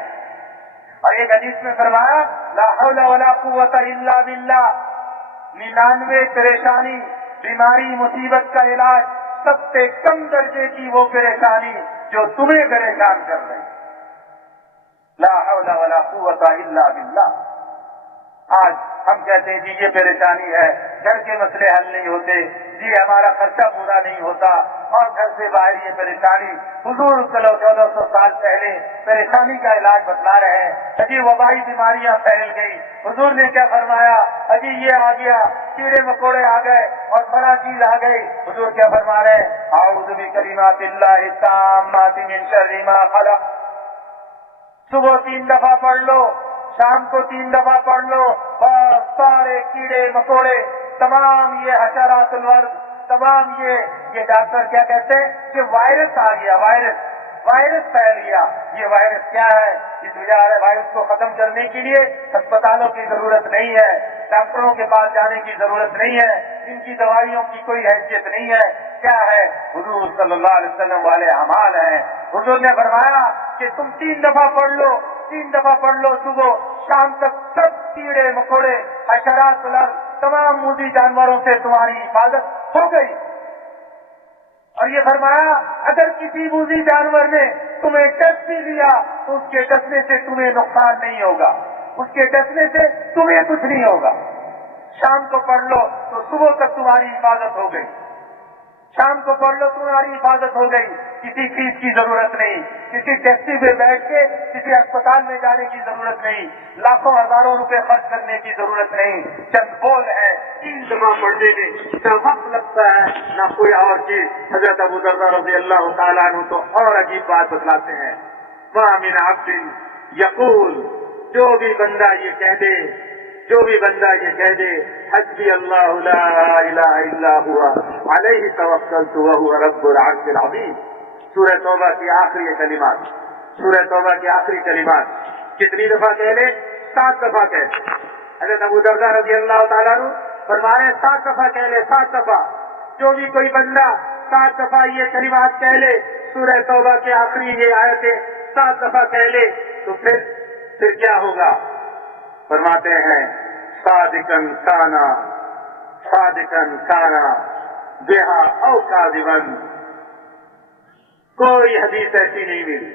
اور ایک حدیث میں فرمایا لا حول ولا قوت الا باللہ، 99 پریشانی، بیماری، مصیبت کا علاج سب سے کم درجے کی وہ پریشانی جو تمہیں پریشان کر رہے ہیں، لا حول ولا قوت الا باللہ۔ آج ہم کہتے ہیں جی یہ پریشانی ہے، گھر کے مسئلے حل نہیں ہوتے، جی ہمارا خرچہ پورا نہیں ہوتا، اور گھر سے باہر یہ پریشانی۔ حضور 1400 سال پہلے پریشانی کا علاج بتلا رہے ہیں۔ اجی وبائی بیماریاں پھیل گئی، حضور نے کیا فرمایا؟ اجی یہ آ گیا، کیڑے مکوڑے آ گئے اور بڑا چیز آ گئی، حضور کیا فرما رہے ہیں؟ اعوذ بکلمات اللہ التامات من شر ما خلق۔ صبح 3 دفعہ پڑھ لو، شام کو 3 دفعہ پڑھ لو، اور سارے کیڑے مکوڑے، تمام یہ حشرات الورد، تمام یہ ڈاکٹر کیا کہتے ہیں کہ وائرس آ گیا، وائرس پھیل گیا۔ یہ وائرس کیا ہے؟ اس وائرس کو ختم کرنے کے لیے ہسپتالوں کی ضرورت نہیں ہے، ڈاکٹروں کے پاس جانے کی ضرورت نہیں ہے، ان کی دوائیوں کی کوئی حیثیت نہیں ہے. کیا ہے؟ حضور صلی اللہ علیہ وسلم والے اعمال ہیں. حضور نے فرمایا کہ تم 3 دفعہ پڑھ لو، 3 دفعہ پڑھ لو، صبح شام تک سب کیڑے مکوڑے حشرات تمام موذی جانوروں سے تمہاری حفاظت ہو گئی. اور یہ فرمایا اگر کسی موذی جانور نے تمہیں ڈس بھی لیا تو اس کے ڈسنے سے تمہیں نقصان نہیں ہوگا، اس کے ڈسنے سے تمہیں کچھ نہیں ہوگا. شام کو پڑھ لو تو صبح تک تمہاری حفاظت ہو گئی، شام کو پڑھ لو تمہاری حفاظت ہو گئی. کسی فیس کی ضرورت نہیں، کسی ٹیکسی پہ بیٹھ کے کسی اسپتال میں جانے کی ضرورت نہیں، لاکھوں ہزاروں روپے خرچ کرنے کی ضرورت نہیں. چند بول ہے 3 دفعہ پڑھنے میں نہ وقت لگتا ہے نہ کوئی اور چیز. حضرت ابو درداء رضی اللہ تعالیٰ عنہ تو اور عجیب بات بتلاتے ہیں. ما من عبد یقول، جو بھی بندہ یہ کہہ دے، جو بھی بندہ یہ کہہ دے حسبی اللہ لا الہ الا ہوا علیہ توکلت وہو رب العرش العظیم. سورہ توبہ کی آخری کلمات، سورہ توبہ کی آخری کلمات کتنی دفعہ کہہ لے؟ 7 دفعہ کہہ لے. حضرت ابو درداء رضی اللہ تعالیٰ عنہ فرما رہے ہیں 7 دفعہ کہہ لے، 7 دفعہ. جو بھی کوئی بندہ 7 دفعہ یہ کلمات کہہ لے، سورہ توبہ کے آخری یہ آیتیں 7 دفعہ کہہ لے تو پھر کیا ہوگا؟ فرماتے ہیں صادقاً کانا، صادقاً کانا بہا او کاذباً. کوئی حدیث ایسی نہیں ملی.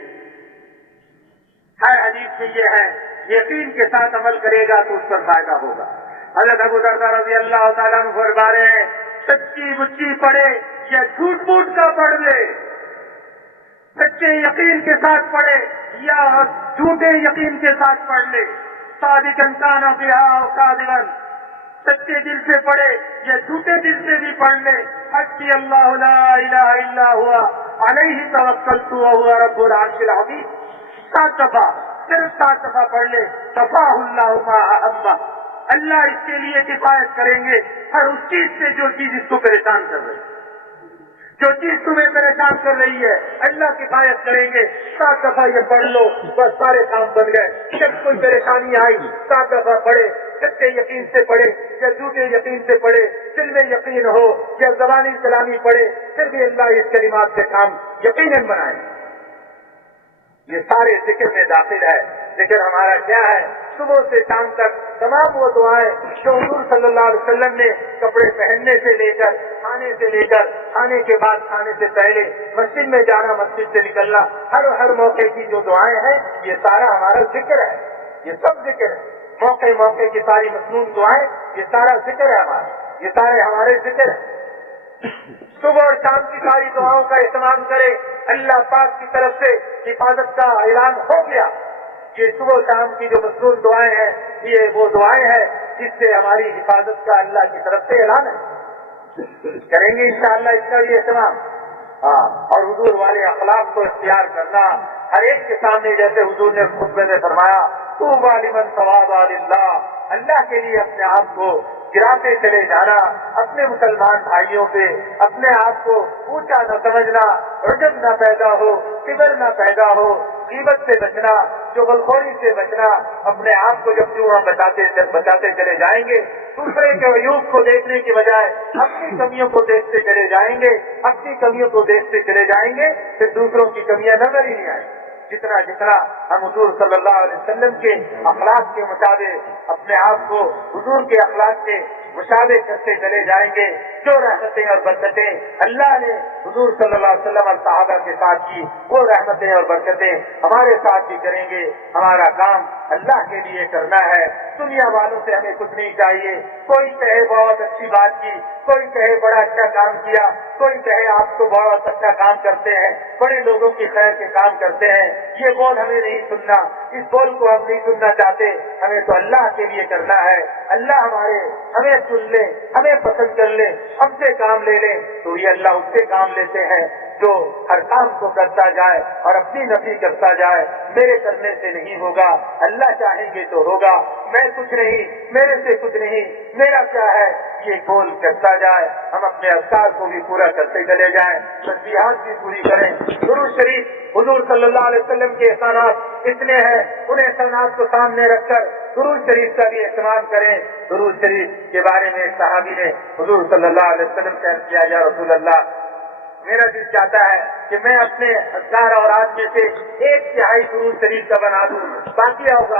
ہر حدیث میں یہ ہے یقین کے ساتھ عمل کرے گا تو اس پر فائدہ ہوگا. حضرت ابو درداء رضی اللہ تعالیٰ عنہ فرما رہے ہیں سچی مچی پڑھے یا جھوٹ موٹ کا پڑھ لے، سچے یقین کے ساتھ پڑھے یا جھوٹے یقین کے ساتھ پڑھ لے. صادقاً کانا بہا او کاذباً، سچے دل سے پڑھے یا جھوٹے دل سے بھی پڑھ لے. حسبی اللہ لا الہ الا ہوا علیہ توکلت وہو رب العرش العظیم. 7 دفعہ، صرف 7 دفعہ پڑھ لے. کفاہ اللہ ما اہمہ، اللہ اس کے لیے کفایت کریں گے ہر اس چیز سے جو چیز اس کو پریشان کر رہی ہے، جو چیز تمہیں پریشان کر رہی ہے اللہ کفایت کریں گے. 7 دفعہ یہ پڑھ لو بس سارے کام بن گئے. جب کوئی پریشانی آئی 7 دفعہ پڑھے، سچے یقین سے پڑھے یا جھوٹے یقین سے پڑھے، دل میں یقین ہو یا زبانی کلامی پڑھے، پھر بھی اللہ اس کلمات سے کام یقیناً بنائے. یہ سارے ذکر میں داخل ہے. ذکر ہمارا کیا ہے؟ صبح سے شام تک تمام وہ دعائیں جو حضور صلی اللہ علیہ وسلم نے کپڑے پہننے سے لے کر، کھانے سے لے کر، کھانے کے بعد، کھانے سے پہلے، مسجد میں جانا، مسجد سے نکلنا، ہر موقع کی جو دعائیں ہیں یہ سارا ہمارا ذکر ہے. یہ سب ذکر ہے. موقع موقع کی ساری مصنون دعائیں یہ سارا ذکر ہے ہمارا، یہ سارے ہمارے ذکر ہیں. صبح اور شام کی ساری دعاؤں کا اہتمام کرے. اللہ پاک کی طرف سے حفاظت کا اعلان ہو گیا. یہ صبح و شام کی جو مصنون دعائیں ہیں یہ وہ دعائیں ہیں جس سے ہماری حفاظت کا اللہ کی طرف سے اعلان ہے. کریں گے انشاءاللہ اس کا بھی اہتمام. اور حضور والے اخلاق کو اختیار کرنا ہر ایک کے سامنے، جیسے حضور نے خطبے میں فرمایا طوبی لمن ثواب للہ، اللہ کے لیے اپنے آپ کو گراتے چلے جانا، اپنے مسلمان بھائیوں پہ اپنے آپ کو اونچا نہ سمجھنا، عجب نہ پیدا ہو، کبر نہ پیدا ہو، غیبت سے بچنا، چغلخوری سے بچنا. اپنے آپ کو جب جو ہم بچاتے چلے جائیں گے، دوسرے کے عیوب کو دیکھنے کی بجائے اپنی کمیوں کو دیکھتے چلے جائیں گے، اپنی کمیوں کو دیکھتے چلے جائیں گے، پھر دوسروں کی کمیاں نظر ہی نہیں آئیں. جتنا ہم حضور صلی اللہ علیہ وسلم کے اخلاق کے مطابق اپنے آپ کو حضور کے اخلاق کے مشابہ کرتے چلے جائیں گے، جو رحمتیں اور برکتیں اللہ نے حضور صلی اللہ علیہ وسلم اور صحابہ کے ساتھ کی، وہ رحمتیں اور برکتیں ہمارے ساتھ بھی کریں گے. ہمارا کام اللہ کے لیے کرنا ہے. دنیا والوں سے ہمیں کچھ نہیں چاہیے. کوئی کہے بہت اچھی بات کی، کوئی کہے بڑا اچھا کام کیا، کوئی کہے آپ تو بہت اچھا کام کرتے ہیں، بڑے لوگوں کی خیر کے کام کرتے ہیں. یہ بول ہمیں نہیں سننا، اس بول کو ہم نہیں سننا چاہتے. ہمیں تو اللہ کے لیے کرنا ہے. اللہ ہمیں سن لے، ہمیں پسند کر لے، ہم سے کام لے لے تو یہ اللہ اس سے کام لیتے ہیں جو ہر کام کو کرتا جائے اور اپنی نفی کرتا جائے. میرے کرنے سے نہیں ہوگا، اللہ چاہیں گے تو ہوگا. میں کچھ نہیں، میرے سے کچھ نہیں، میرا کیا ہے، یہ بول کرتا جائے. ہم اپنے افکار کو بھی پورا کرتے چلے جائیں، تسبیحات بھی پوری کریں. درود شریف حضور صلی اللہ علیہ وسلم کے احسانات اتنے ہیں ہیں ان احسانات کو سامنے رکھ کر درود شریف کا بھی اہتمام کریں. درود شریف کے بارے میں ایک صحابی نے حضور صلی اللہ علیہ وسلم سے عرض کیا، یا رسول اللہ، میرا دل چاہتا ہے کہ میں اپنے اذکار اور آج میں سے 1/3 درود شریف کا بنا دوں، باقی ہوگا